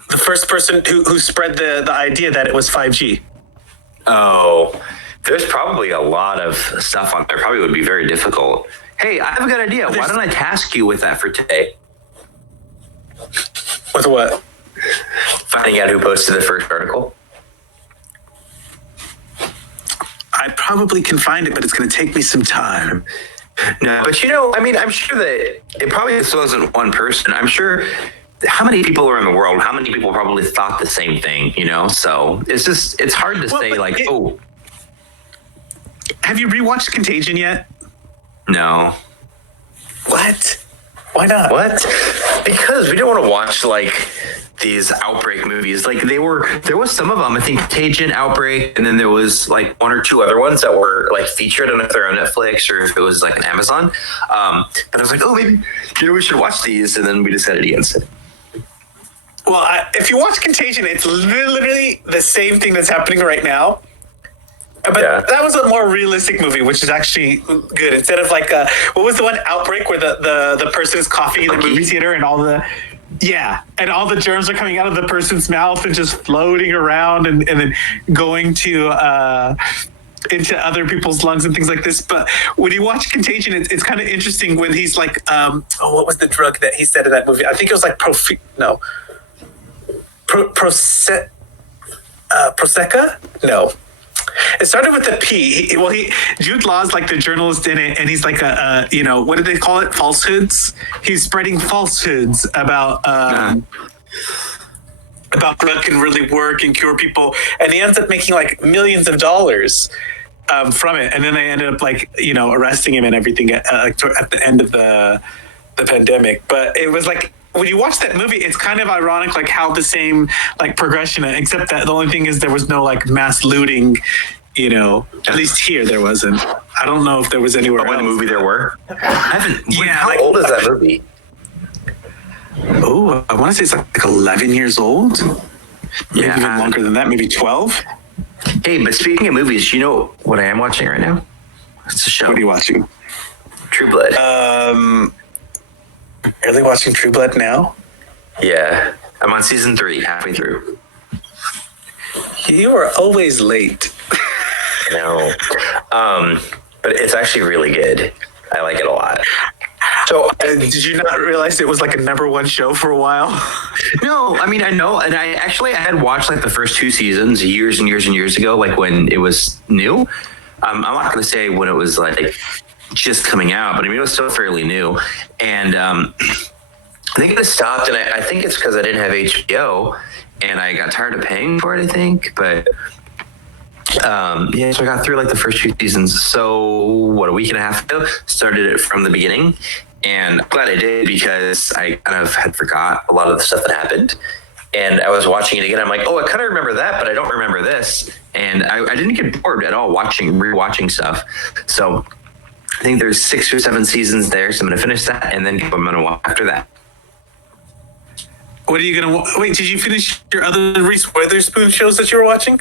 The first person who spread the idea that it was 5G. Oh, there's probably a lot of stuff on there. Probably would be very difficult. Hey, I have a good idea. Why don't I task you with that for today? With what? Finding out who posted the first article. I probably can find it, but it's going to take me some time. No, but you know, I mean, I'm sure that it probably just wasn't one person. I'm sure how many people are in the world? How many people probably thought the same thing, you know? So it's hard to say like, oh. Have you rewatched Contagion yet? No. What? Why not? What? Because we don't want to watch like these outbreak movies. Like there was some of them, I think Contagion, Outbreak, and then there was like one or two other ones that were like featured. I don't know if they're on Netflix or if it was like an Amazon. But I was like, oh, maybe, you know, we should watch these. And then we decided against it. Well, if you watch Contagion, it's literally the same thing that's happening right now. But that was a more realistic movie, which is actually good. Instead of like, what was the one, Outbreak, where the person is coughing in the movie theater and all the germs are coming out of the person's mouth and just floating around and then going to into other people's lungs and things like this. But when you watch Contagion, it's kind of interesting when he's like, what was the drug that he said in that movie? I think it was like Proseca? No. It started with a P. Jude Law's like the journalist in it, and he's like you know, what did they call it? Falsehoods. He's spreading falsehoods about drug can really work and cure people, and he ends up making like millions of dollars from it. And then they ended up like, you know, arresting him and everything at the end of the pandemic. But it was like, when you watch that movie, it's kind of ironic, like how the same like progression, except that the only thing is there was no like mass looting, you know, at least here there wasn't. I don't know if there was anywhere else. In the movie there were? I haven't. Yeah. How old is that movie? Oh, I want to say it's like 11 years old. Maybe Yeah. even longer than that, maybe 12. Hey, but speaking of movies, you know what I am watching right now? It's a show. What are you watching? True Blood. Are they watching True Blood now? Yeah. I'm on season 3, halfway through. You are always late. No. But it's actually really good. I like it a lot. So Did you not realize it was like a #1 show for a while? no, I mean, I know. And I had watched like the first 2 seasons years and years and years ago, like when it was new. I'm not going to say when it was like just coming out, but I mean, it was still fairly new. And I think I stopped, and I think it's because I didn't have HBO and I got tired of paying for it, I think. But so I got through like the first 2 seasons. So what, a week and a half ago, started it from the beginning. And I'm glad I did because I kind of had forgot a lot of the stuff that happened. And I was watching it again. I'm like, oh, I kind of remember that, but I don't remember this. And I didn't get bored at all rewatching stuff. So I think there's 6 or 7 seasons there. So I'm going to finish that and then I'm going to watch after that. What are you going to wait? Did you finish your other Reese Witherspoon shows that you were watching?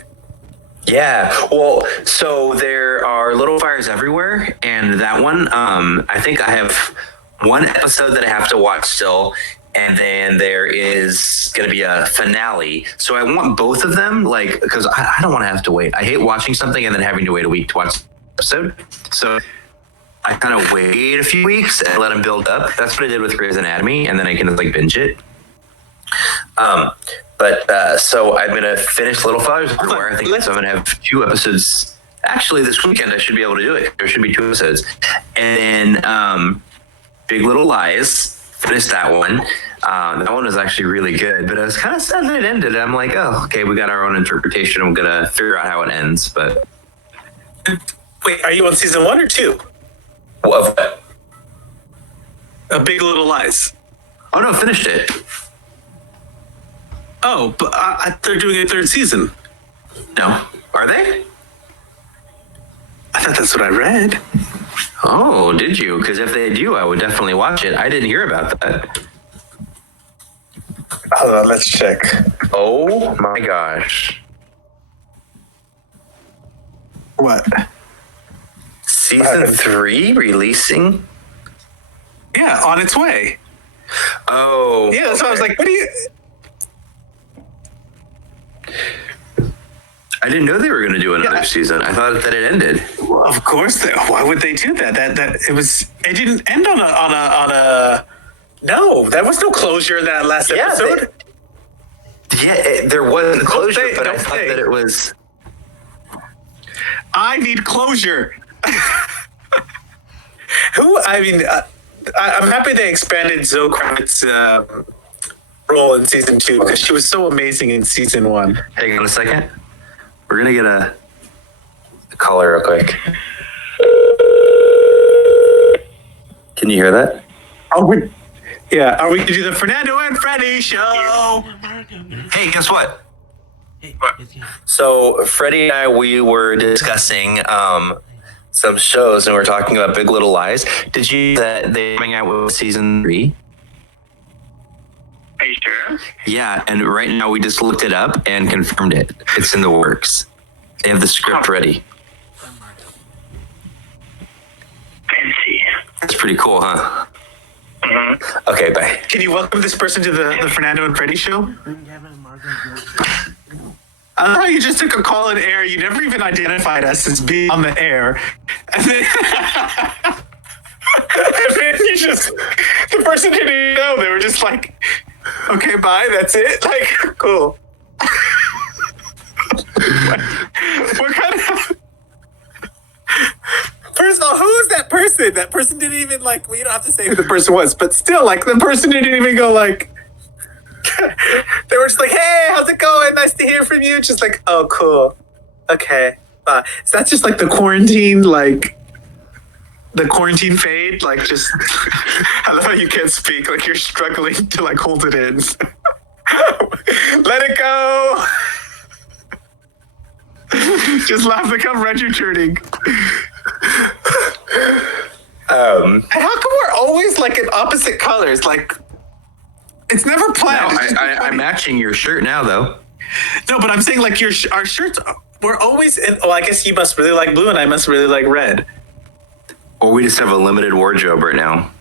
Yeah, well, so there are Little Fires Everywhere, and that one, I think I have one episode that I have to watch still, and then there is going to be a finale. So I want both of them, like, because I don't want to have to wait. I hate watching something and then having to wait a week to watch the episode. So I kind of wait a few weeks and let them build up. That's what I did with Grey's Anatomy, and then I can like binge it. So I'm gonna finish Little Fires Everywhere. I think so. I'm gonna have 2 episodes. Actually, this weekend I should be able to do it. There should be 2 episodes, and then Big Little Lies. Finish that one. That one was actually really good, but I was kind of sad that it ended. I'm like, oh, okay, we got our own interpretation. I'm gonna figure out how it ends. But Wait, are you on season 1 or 2? of what? A Big Little Lies. Oh no, finished it. Oh, but they're doing a 3rd season. No, are they? I thought that's what I read. Oh, did you? Because if they do, I would definitely watch it. I didn't hear about that. Hold on, let's check. Oh my gosh. What? Season 3 releasing? Yeah, on its way. Oh. Yeah, so I was like, what do you... I didn't know they were going to do another season. I thought that it ended. Well, of course, why would they do that? It didn't end on a. No, there was no closure in that last episode. There wasn't closure, but I don't thought say. that it was. I need closure. I'm happy they expanded Zoe Kravitz's role in season 2 because she was so amazing in season 1. Hang on a second. We're going to get a caller real quick. Can you hear that? Are we going to do the Fernando and Freddie show? Hey, guess what? Hey, it's you. So Freddie and I, we were discussing some shows and we are talking about Big Little Lies. Did you know that they're coming out with season 3? Are you sure? Yeah, and right now we just looked it up and confirmed it. It's in the works. They have the script ready. Fancy. That's pretty cool, huh? Mm-hmm. Okay, bye. Can you welcome this person to the Fernando and Freddie show? Bring Gavin Margo. I love how you just took a call in air. You never even identified us as being on the air. And then, and then you just, the person didn't even know. They were just like, okay, bye, that's it. Like, cool. what kind of... First of all, who is that person? That person didn't even well, you don't have to say who the person was, but still, the person didn't even go they were just like, hey, how's it going? Nice to hear from you. Just oh, cool. Okay. So that's just the quarantine, the quarantine fade. Just, I love how you can't speak. You're struggling to hold it in. Let it go. Just laugh like I'm Roger turning. And how come we're always in opposite colors? It's never planned. No, I'm matching your shirt now, though. No, but I'm saying our shirts. We're always in. Oh, I guess you must really like blue, and I must really like red. Or we just have a limited wardrobe right now.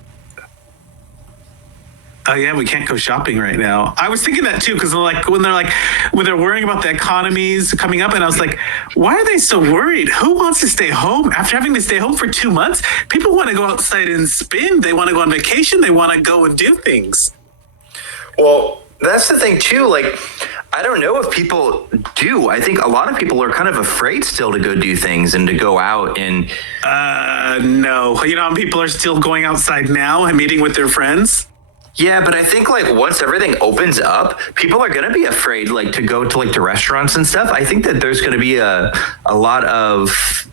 Oh yeah, we can't go shopping right now. I was thinking that too, because when they're worrying about the economies coming up, and I was like, why are they so worried? Who wants to stay home after having to stay home for 2 months? People want to go outside and spin. They want to go on vacation. They want to go and do things. Well, that's the thing too. I don't know if people do. I think a lot of people are kind of afraid still to go do things and to go out and. No. You know how people are still going outside now and meeting with their friends? Yeah, but I think once everything opens up, people are going to be afraid to go to restaurants and stuff. I think that there's going to be a lot of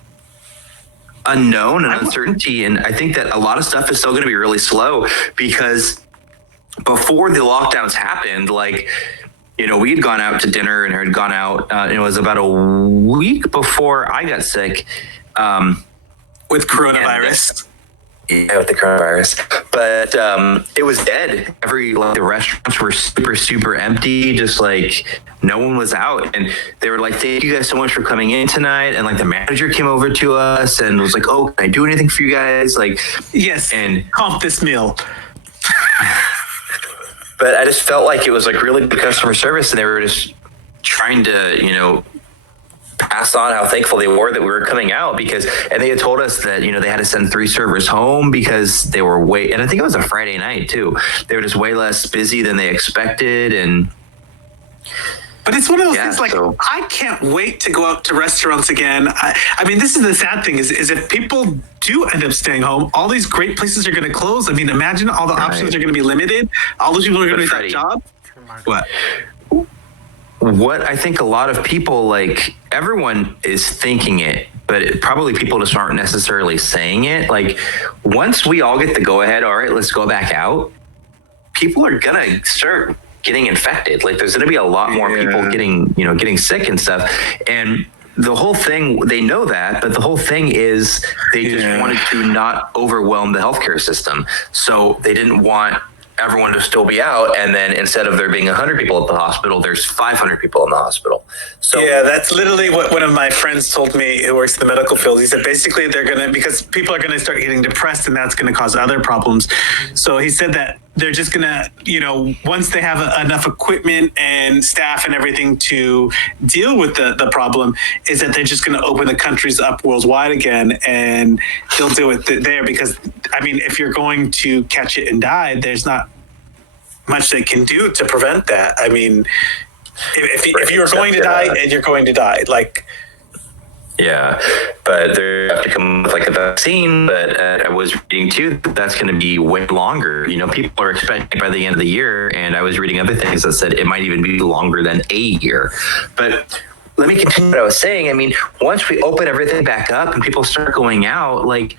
unknown and uncertainty. And I think that a lot of stuff is still going to be really slow because before the lockdowns happened, like, you know, we had gone out to dinner and had gone out. It was about a week before I got sick. With coronavirus. Yeah, with the coronavirus, but it was dead. The restaurants were super empty. Just like no one was out, and they were like, "Thank you guys so much for coming in tonight." And like the manager came over to us and was like, "Oh, can I do anything for you guys?" Like, yes, and comp this meal. But I just felt like it was like really good customer service, and they were just trying to, you know, pass on how thankful they were that we were coming out and they had told us that, you know, they had to send 3 servers home because they were and I think it was a Friday night too. They were just way less busy than they expected. But it's one of those things like, I can't wait to go out to restaurants again. I mean, this is the sad thing is if people do end up staying home, all these great places are going to close. I mean, imagine all the options are going to be limited. All those people are going to be without job. What? What I think a lot of people, like, everyone is thinking it, but probably people just aren't necessarily saying it. Like, once we all get the go ahead, all right, let's go back out, people are going to start getting infected. Like, there's going to be a lot more people getting sick and stuff. And the whole thing, they know that, but the whole thing is they just wanted to not overwhelm the healthcare system. So they didn't want everyone to still be out, and then instead of there being 100 people at the hospital, there's 500 people in the hospital. So yeah, that's literally what one of my friends told me who works in the medical field. He said basically they're going to, because people are going to start getting depressed and that's going to cause other problems. So he said that they're just going to, you know, once they have enough equipment and staff and everything to deal with the problem, is that they're just going to open the countries up worldwide again, and they'll do it there because, I mean, if you're going to catch it and die, there's not much they can do to prevent that. I mean, if you're going to die, and you're going to die, like. Yeah, but they have to come with like a vaccine. But I was reading too that's going to be way longer. You know, people are expecting by the end of the year, and I was reading other things that said it might even be longer than a year. But let me continue what I was saying. I mean, once we open everything back up and people start going out, like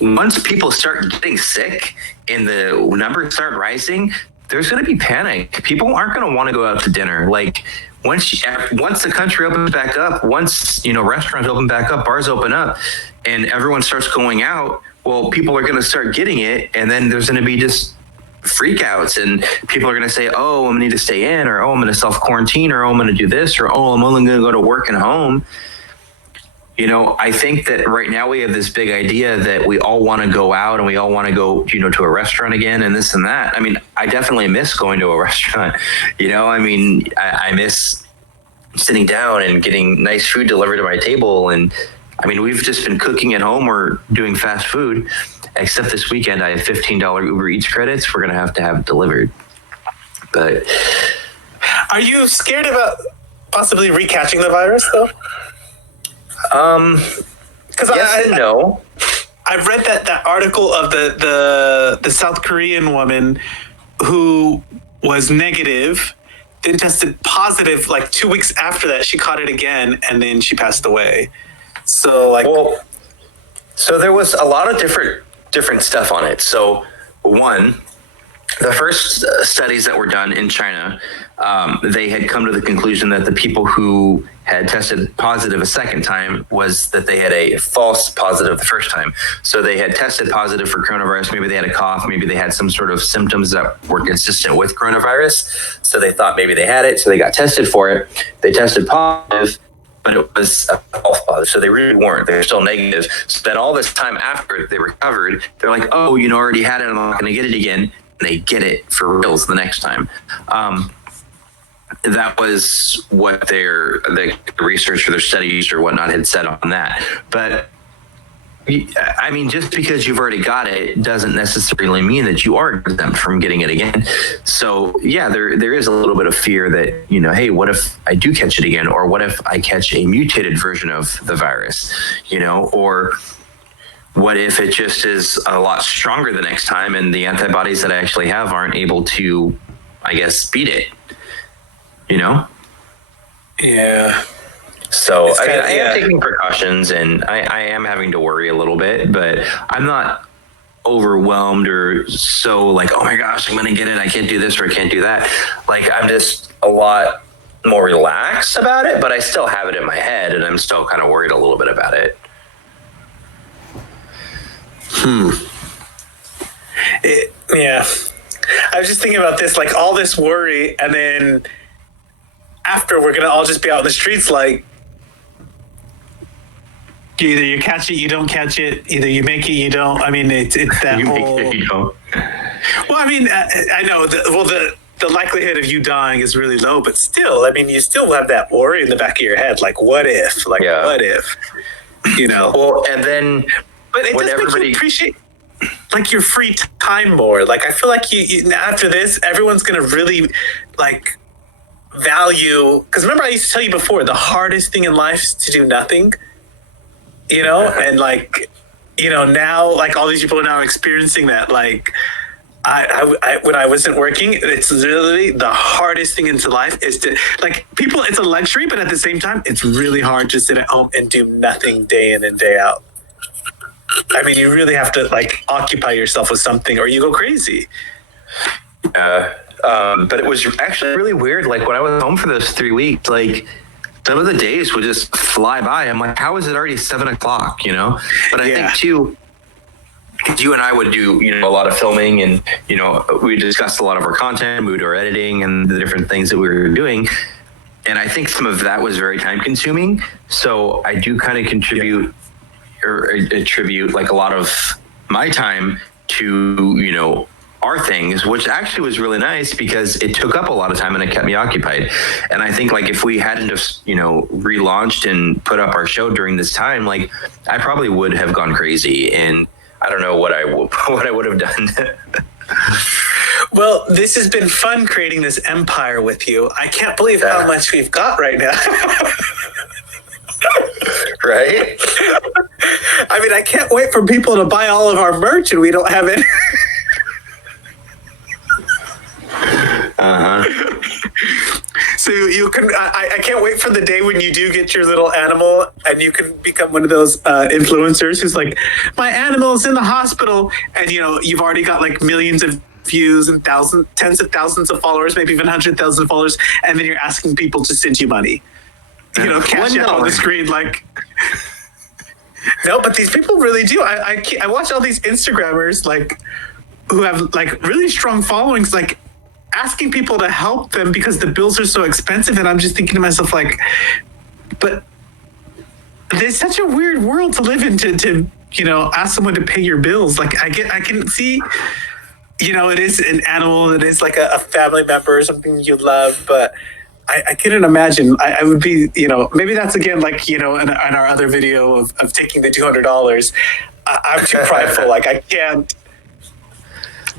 once people start getting sick and the numbers start rising, there's going to be panic. People aren't going to want to go out to dinner. Like once the country opens back up, once, you know, restaurants open back up, bars open up, and everyone starts going out, well, people are going to start getting it, and then there's going to be just freakouts, and people are going to say, oh, I'm going to need to stay in, or oh, I'm going to self-quarantine, or oh, I'm going to do this, or oh, I'm only going to go to work and home. You know, I think that right now we have this big idea that we all want to go out and we all want to go, you know, to a restaurant again and this and that. I mean, I definitely miss going to a restaurant. You know, I mean, I miss sitting down and getting nice food delivered to my table. And I mean, we've just been cooking at home or doing fast food, except this weekend I have $15 Uber Eats credits. We're going to have it delivered. But are you scared about possibly recatching the virus though? Because yes and no. I read that article of the South Korean woman who was negative, then tested positive like 2 weeks after that. She caught it again, and then she passed away. So like, well, so there was a lot of different stuff on it. So one, the first studies that were done in China, they had come to the conclusion that the people who had tested positive a second time was that they had a false positive the first time. So they had tested positive for coronavirus. Maybe they had a cough. Maybe they had some sort of symptoms that were consistent with coronavirus. So they thought maybe they had it. So they got tested for it. They tested positive, but it was a false positive. So they really weren't. They were still negative. So then all this time after they recovered, they're like, oh, you know, I already had it. I'm not going to get it again. And they get it for reals the next time. That was what the research or their studies or whatnot had said on that. But I mean, just because you've already got it doesn't necessarily mean that you are exempt from getting it again. So yeah, there is a little bit of fear that, you know, hey, what if I do catch it again? Or what if I catch a mutated version of the virus, you know, or what if it just is a lot stronger the next time and the antibodies that I actually have aren't able to, I guess, beat it, you know? Yeah. So It's I mean, kinda- I am yeah. taking precautions, and I am having to worry a little bit, but I'm not overwhelmed or so like, oh my gosh, I'm gonna get it. I can't do this or I can't do that. Like I'm just a lot more relaxed about it, but I still have it in my head, and I'm still kind of worried a little bit about it. Yeah. I was just thinking about this, like all this worry, and then after we're gonna all just be out in the streets, like either you catch it, you don't catch it. Either you make it, you don't. I mean, it's that You whole. make it, you know. Well, I mean, I know. The likelihood of you dying is really low, but still, I mean, you still have that worry in the back of your head, like, what if? Like, Yeah. what if? You know. Well, and then But it when does make everybody- you appreciate like your free time more. Like I feel like you after this, everyone's gonna really like value. Because remember, I used to tell you before, the hardest thing in life is to do nothing. You know, and like now, like all these people are now experiencing that. Like I when I wasn't working, it's literally the hardest thing into life is to like people. It's a luxury, but at the same time, it's really hard to sit at home and do nothing day in and day out. I mean, you really have to like occupy yourself with something, or you go crazy. But it was actually really weird. Like when I was home for those 3 weeks, like some of the days would just fly by. I'm like, how is it already 7:00? You know. But I Yeah. think too, because you and I would do a lot of filming, and we discussed a lot of our content, we would do our editing, and the different things that we were doing. And I think some of that was very time consuming. So I do kind of contribute. Or attribute like a lot of my time to our things, which actually was really nice because it took up a lot of time and it kept me occupied. And I think like if we hadn't have relaunched and put up our show during this time, like I probably would have gone crazy, and I don't know what I would have done. Well, this has been fun creating this empire with you. I can't believe how much we've got right now. Right? I mean, I can't wait for people to buy all of our merch, and we don't have it. So you can. I can't wait for the day when you do get your little animal, and you can become one of those influencers who's like, my animal's in the hospital, and you've already got like millions of views and tens of thousands of followers, maybe even 100,000 followers, and then you're asking people to send you money. Cash out on the screen, like. No, but these people really do. I watch all these Instagrammers like who have like really strong followings, like asking people to help them because the bills are so expensive, and I'm just thinking to myself like, but there's such a weird world to live in to ask someone to pay your bills. Like I can see, it is an animal, it is like a family member or something you love, but I couldn't imagine. I would be, maybe that's again like, in our other video of taking the $200. I'm too prideful. Like I can't.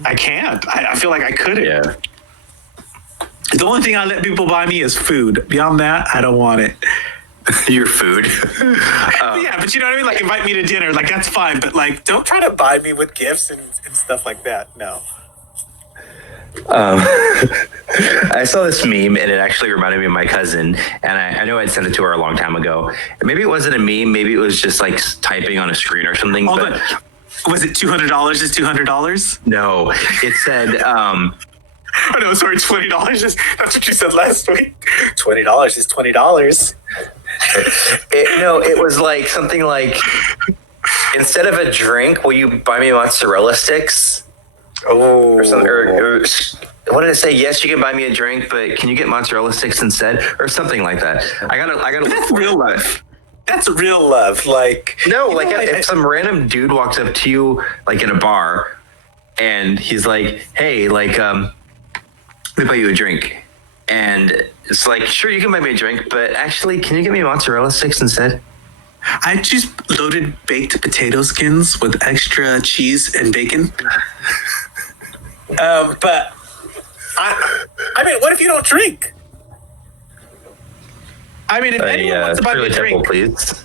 I feel like I couldn't. Yeah. The only thing I let people buy me is food. Beyond that, I don't want it. Your food. Yeah, but you know what I mean? Like invite me to dinner. Like that's fine. But like, don't try to buy me with gifts and stuff like that. No. I saw this meme, and it actually reminded me of my cousin, and I know I'd sent it to her a long time ago. Maybe it wasn't a meme, maybe it was just like typing on a screen or something. Hold but on. Was it $200? Is $200? no, it said Oh no, sorry, $20. That's what you said last week. $20 is $20. it was like something like, instead of a drink, will you buy me mozzarella sticks? Oh, Or something, or what did I say? Yes, you can buy me a drink, but can you get mozzarella sticks instead, or something like that? I gotta. that's real love. That's real love. Like No, like if some random dude walks up to you, like in a bar, and he's like, "Hey, like, let me buy you a drink," and it's like, "Sure, you can buy me a drink, but actually, can you get me mozzarella sticks instead?" I just loaded baked potato skins with extra cheese and bacon. But I mean, what if you don't drink? I mean, if anyone wants to buy me a Shirley Temple, drink, please.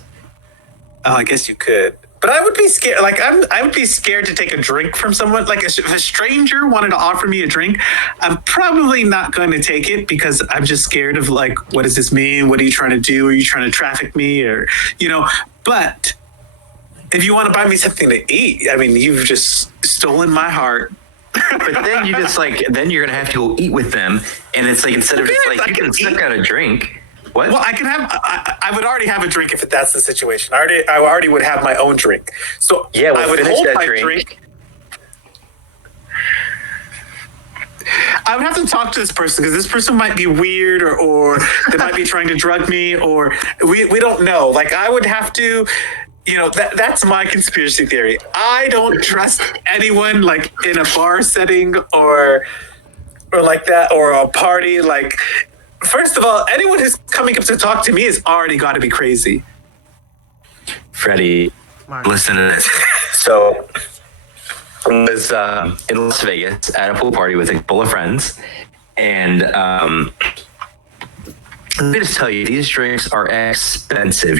oh, I guess you could. But I would be scared. Like I would be scared to take a drink from someone. Like if a stranger wanted to offer me a drink, I'm probably not going to take it because I'm just scared of like, what does this mean? What are you trying to do? Are you trying to traffic me? Or, but if you want to buy me something to eat, I mean, you've just stolen my heart. But then you just like, then you're going to have to go eat with them. And it's like, instead of just like, you can suck out a drink. What? Well, I would already have a drink if that's the situation. I already would have my own drink. So yeah, I would finish hold that my drink. I would have to talk to this person because this person might be weird or they might be trying to drug me or we don't know. Like I would have to, that's my conspiracy theory. I don't trust anyone like in a bar setting or like that or a party. Like, first of all, anyone who's coming up to talk to me has already got to be crazy. Freddie, Mark. listen to this. So I was in Las Vegas at a pool party with a couple of friends, and let me just tell you, these drinks are expensive.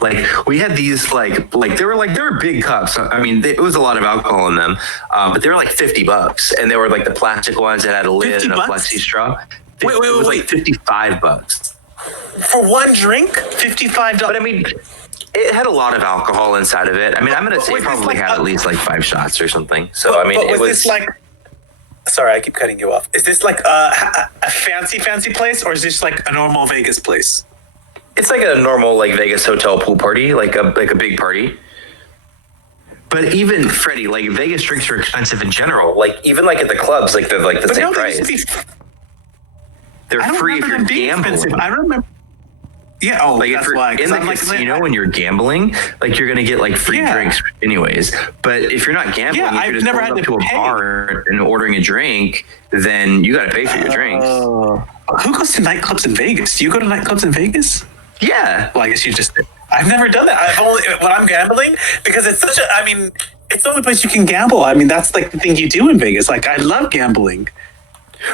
Like we had these like they were big cups. I mean, it was a lot of alcohol in them, but they were like $50, and they were like the plastic ones that had a lid and a plexi straw. Wait, it was like $55 for one drink. $55. But I mean, it had a lot of alcohol inside of it. I mean, I'm gonna say was this probably like had a- at least like 5 shots or something. So I mean, But it was this like? Sorry, I keep cutting you off. Is this like a fancy place, or is this like a normal Vegas place? It's like a normal like Vegas hotel pool party, like a big party. But even Freddie, like Vegas drinks are expensive in general. Like even like at the clubs, like the But same no, they price. used to be. They're I don't free if remember you're them being gambling. expensive. I remember. Yeah. Oh, Like if that's you're why. in 'Cause the I'm like, casino when you're gambling, like you're gonna get like free Yeah. drinks anyways. But if you're not gambling, Yeah, if I've you're just never going had up to to a pay. bar and ordering a drink, then you got to pay for your drinks. Who goes to nightclubs in Vegas? Do you go to nightclubs in Vegas? Yeah. Well, I guess you just did. I've never done that. I've only when I'm gambling because it's such a. I mean, it's the only place you can gamble. I mean, that's like the thing you do in Vegas. Like, I love gambling.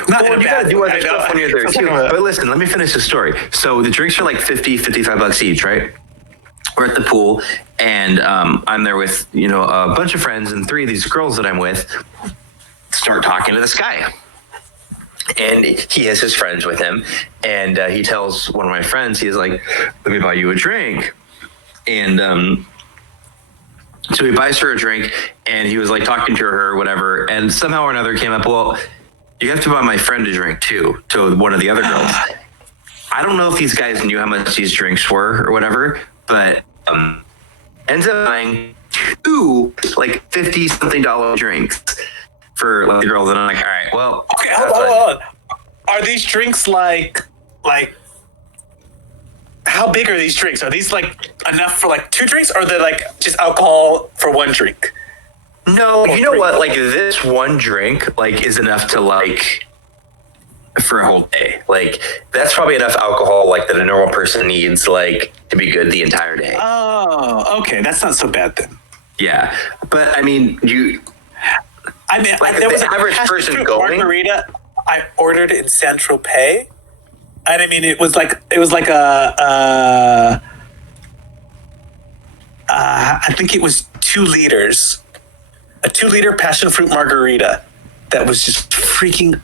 Not in Well, a you bad gotta do way. other I know. stuff when you're there It's too. like a- But listen, let me finish the story. So the drinks are like $55 each, right? We're at the pool, and I'm there with a bunch of friends, and 3 of these girls that I'm with start talking to this guy, and he has his friends with him, and he tells one of my friends, he's like, "Let me buy you a drink," and so he buys her a drink, and he was like talking to her or whatever, and somehow or another came up, well, you have to buy my friend a drink too, to one of the other girls. I don't know if these guys knew how much these drinks were or whatever, but ends up buying 2 like $50-something drinks for like the girls, and I'm like, all right, well, Okay, hold on. Are these drinks like? How big are these drinks? Are these like enough for like 2 drinks, or they're like just alcohol for 1 drink? No, you know what? Like this one drink, like, is enough to like for a whole day. Like that's probably enough alcohol, like that a normal person needs, like to be good the entire day. Oh, okay, that's not so bad then. Yeah, but I mean, I mean, Like, there was the a average passion person fruit going- margarita. I ordered it in San Tropez, and I mean, it was like I think it was 2 liters, a 2-liter passion fruit margarita that was just freaking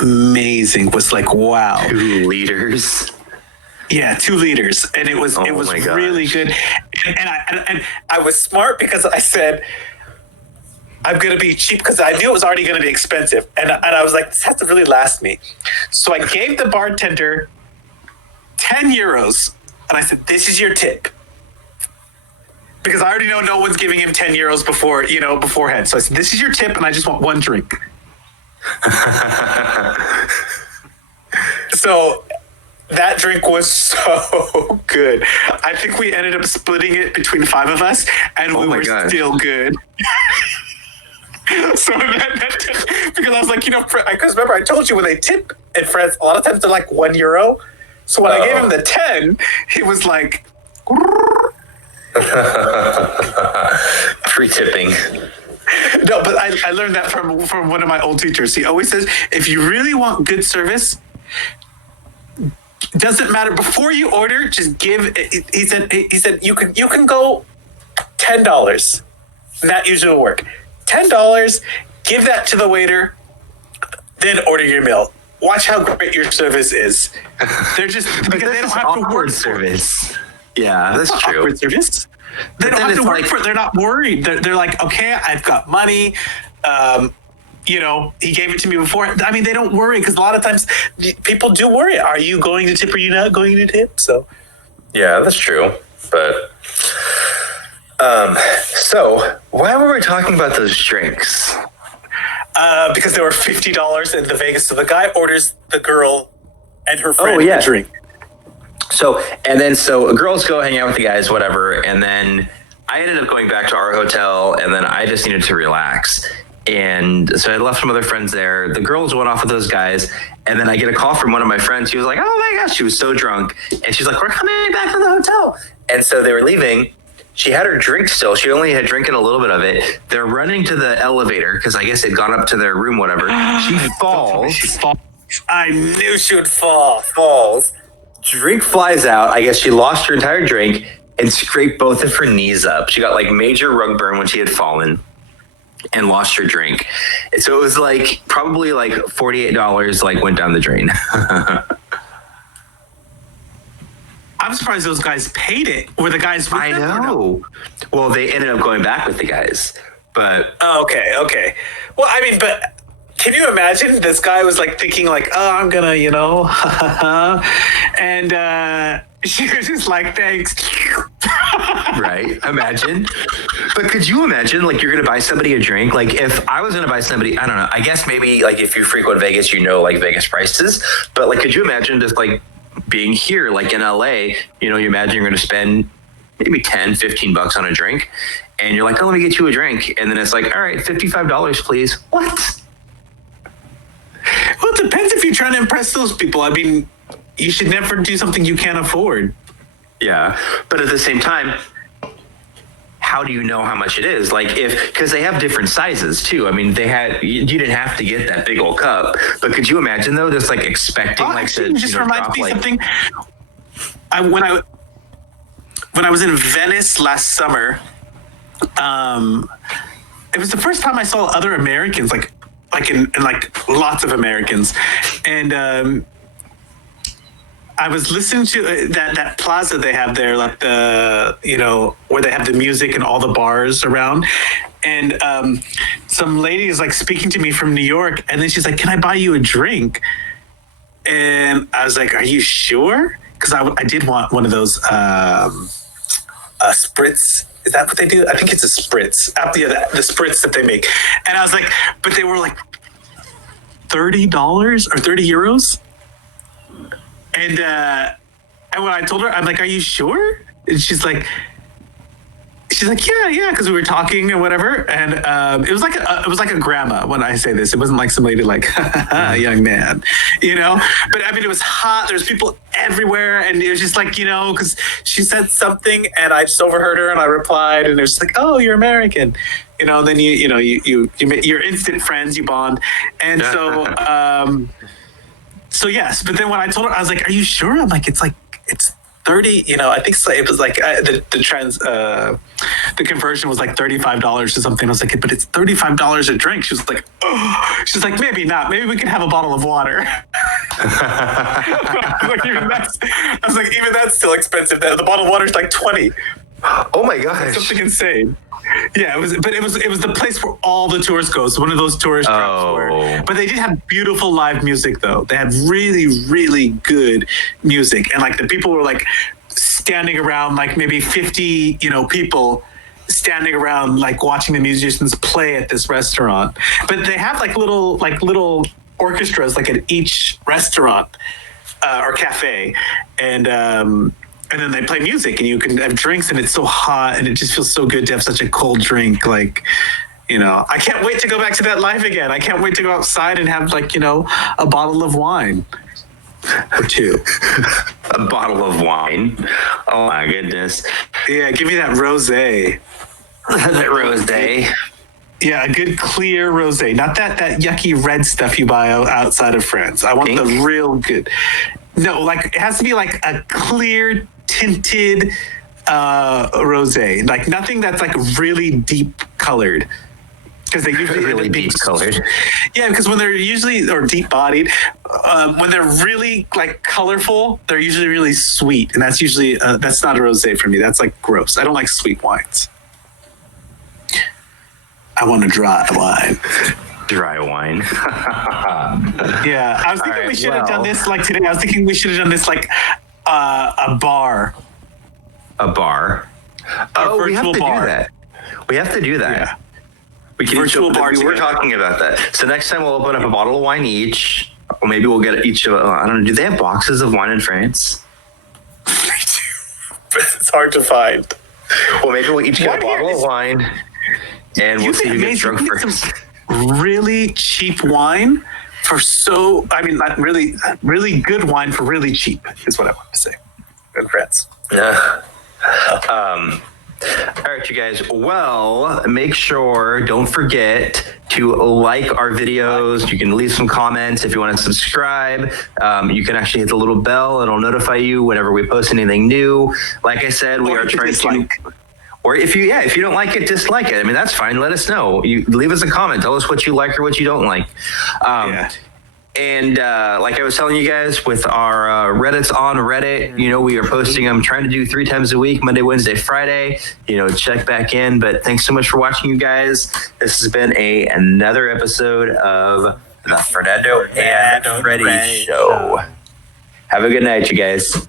amazing. Was like, wow. 2 liters. Yeah, 2 liters, and it was Oh my gosh. really good. And I was smart because I said I'm gonna be cheap because I knew it was already gonna be expensive, and I was like, this has to really last me. So I gave the bartender 10 euros, and I said, this is your tip. Because I already know no one's giving him 10 euros beforehand. So I said, this is your tip, and I just want 1 drink. So that drink was so good. I think we ended up splitting it between 5 of us, and we my were gosh. still good. So because I was like, because remember I told you when they tip in France, a lot of times they're like €1. So when I gave him the 10, he was like, Free tipping. no, but I learned that from one of my old teachers. He always says, if you really want good service, doesn't matter before you order, just give. He said you can go $10. That usually will work. $10, give that to the waiter, then order your meal. Watch how great your service is. They're just because they don't have to work service. Yeah, that's true. Awkward service. They don't have to work for it. They're not worried. They're like, okay, I've got money. He gave it to me before. I mean, they don't worry because a lot of times people do worry. Are you going to tip or are you not going to tip? So, yeah, that's true. But, so why were we talking about those drinks? because they were $50 in the Vegas. So the guy orders the girl and her friend a drink. So girls go hang out with the guys, whatever. And then I ended up going back to our hotel, and then I just needed to relax. And so I left some other friends there. The girls went off with those guys. And then I get a call from one of my friends. She was like, oh my gosh, she was so drunk. And she's like, we're coming back to the hotel. And so they were leaving. She had her drink still. She only had drinking a little bit of it. They're running to the elevator because I guess they'd gone up to their room, whatever. She falls. I knew she would fall. Falls. Drink flies out. I guess she lost her entire drink and scraped both of her knees up. She got like major rug burn when she had fallen and lost her drink. And so it was like probably like $48 like went down the drain. I'm surprised those guys paid it. Were the guys with I them know. Well, they ended up going back with the guys. But okay. Well, I mean, but can you imagine this guy was like thinking like, oh, I'm gonna, and she was just like, thanks. right. Imagine. But could you imagine like you're going to buy somebody a drink? Like if I was going to buy somebody, I don't know, I guess maybe like if you frequent Vegas, like Vegas prices, but like, could you imagine just like being here, like in LA, you imagine you're going to spend maybe 10, 15 bucks on a drink and you're like, oh, let me get you a drink. And then it's like, all right, $55, please. What? Well, it depends if you're trying to impress those people. I mean, you should never do something you can't afford. Yeah. But at the same time, how do you know how much it is? Like because they have different sizes too. I mean, you didn't have to get that big old cup, but could you imagine though, just like expecting actually, it just reminds me something. When I was in Venice last summer, it was the first time I saw other Americans, like in lots of Americans, and I was listening to that plaza they have there, like where they have the music and all the bars around. And some lady is like speaking to me from New York, and then she's like, "Can I buy you a drink?" And I was like, "Are you sure?" Because I did want one of those spritz. Is that what they do? I think it's a spritz. The spritz that they make. And I was like, but they were like $30 or 30 euros. And when I told her, I'm like, are you sure? And she's like, yeah, because we were talking and whatever. And it was like a grandma when I say this. It wasn't like some lady like, young man, But I mean, it was hot. There's people everywhere, and it was just like, because she said something, and I just overheard her, and I replied, and it was like, oh, you're American, Then you're instant friends, you bond, and so. So yes, but then when I told her, I was like, "Are you sure?" I'm like, "It's 30." I think it was like the conversion was like $35 or something. I was like, "But it's $35 a drink." She was like, "Oh," she's like, "Maybe not. Maybe we can have a bottle of water." I was like, even that's still expensive. The bottle of water is like $20. Oh my gosh, something insane. Yeah, it was the place where all the tourists go. So one of those tourist traps but they did have beautiful live music though. They had really, really good music. And like the people were like standing around, like maybe 50, people standing around like watching the musicians play at this restaurant. But they have like little orchestras like at each restaurant or cafe. And then they play music, and you can have drinks, and it's so hot, and it just feels so good to have such a cold drink. Like, I can't wait to go back to that life again. I can't wait to go outside and have a bottle of wine or two. A bottle of wine. Oh my goodness. Yeah, give me that rosé. That rosé. Yeah, a good clear rosé, not that yucky red stuff you buy outside of France. I want the real good. No, like it has to be like a clear tinted rosé, like nothing that's like really deep colored. Because they usually Really deep colored. Yeah, because when they're usually or deep bodied, when they're really like colorful, they're usually really sweet, and that's usually that's not a rosé for me. That's like gross. I don't like sweet wines. I want a dry wine. Dry wine. Yeah, I was thinking we should have done this like today. I was thinking we should have done this like a bar. A bar. Oh, we have virtual to bar. do that. We have to do that. Yeah. We can Virtual bar We were together. talking about that. So next time we'll open up a bottle of wine each, or maybe we'll get each of. I don't know. Do they have boxes of wine in France? It's hard to find. Well, maybe we'll each get Wine a bottle here of is- wine, and we'll see who gets drunk first. Really cheap wine for not really good wine for really cheap is what I want to say. In France. Yeah. All right, you guys. Well, make sure, don't forget to like our videos. You can leave some comments if you want to subscribe. You can actually hit the little bell. It'll notify you whenever we post anything new. Like I said, we Or are if you trying to... dislike. Or if you don't like it, dislike it. I mean, that's fine. Let us know. You leave us a comment. Tell us what you like or what you don't like. Yeah. And like I was telling you guys, with our Reddit's on Reddit, we are posting them, trying to do 3 times a week, Monday, Wednesday, Friday. Check back in. But thanks so much for watching, you guys. This has been another episode of the Fernando and Freddie Show. Have a good night, you guys.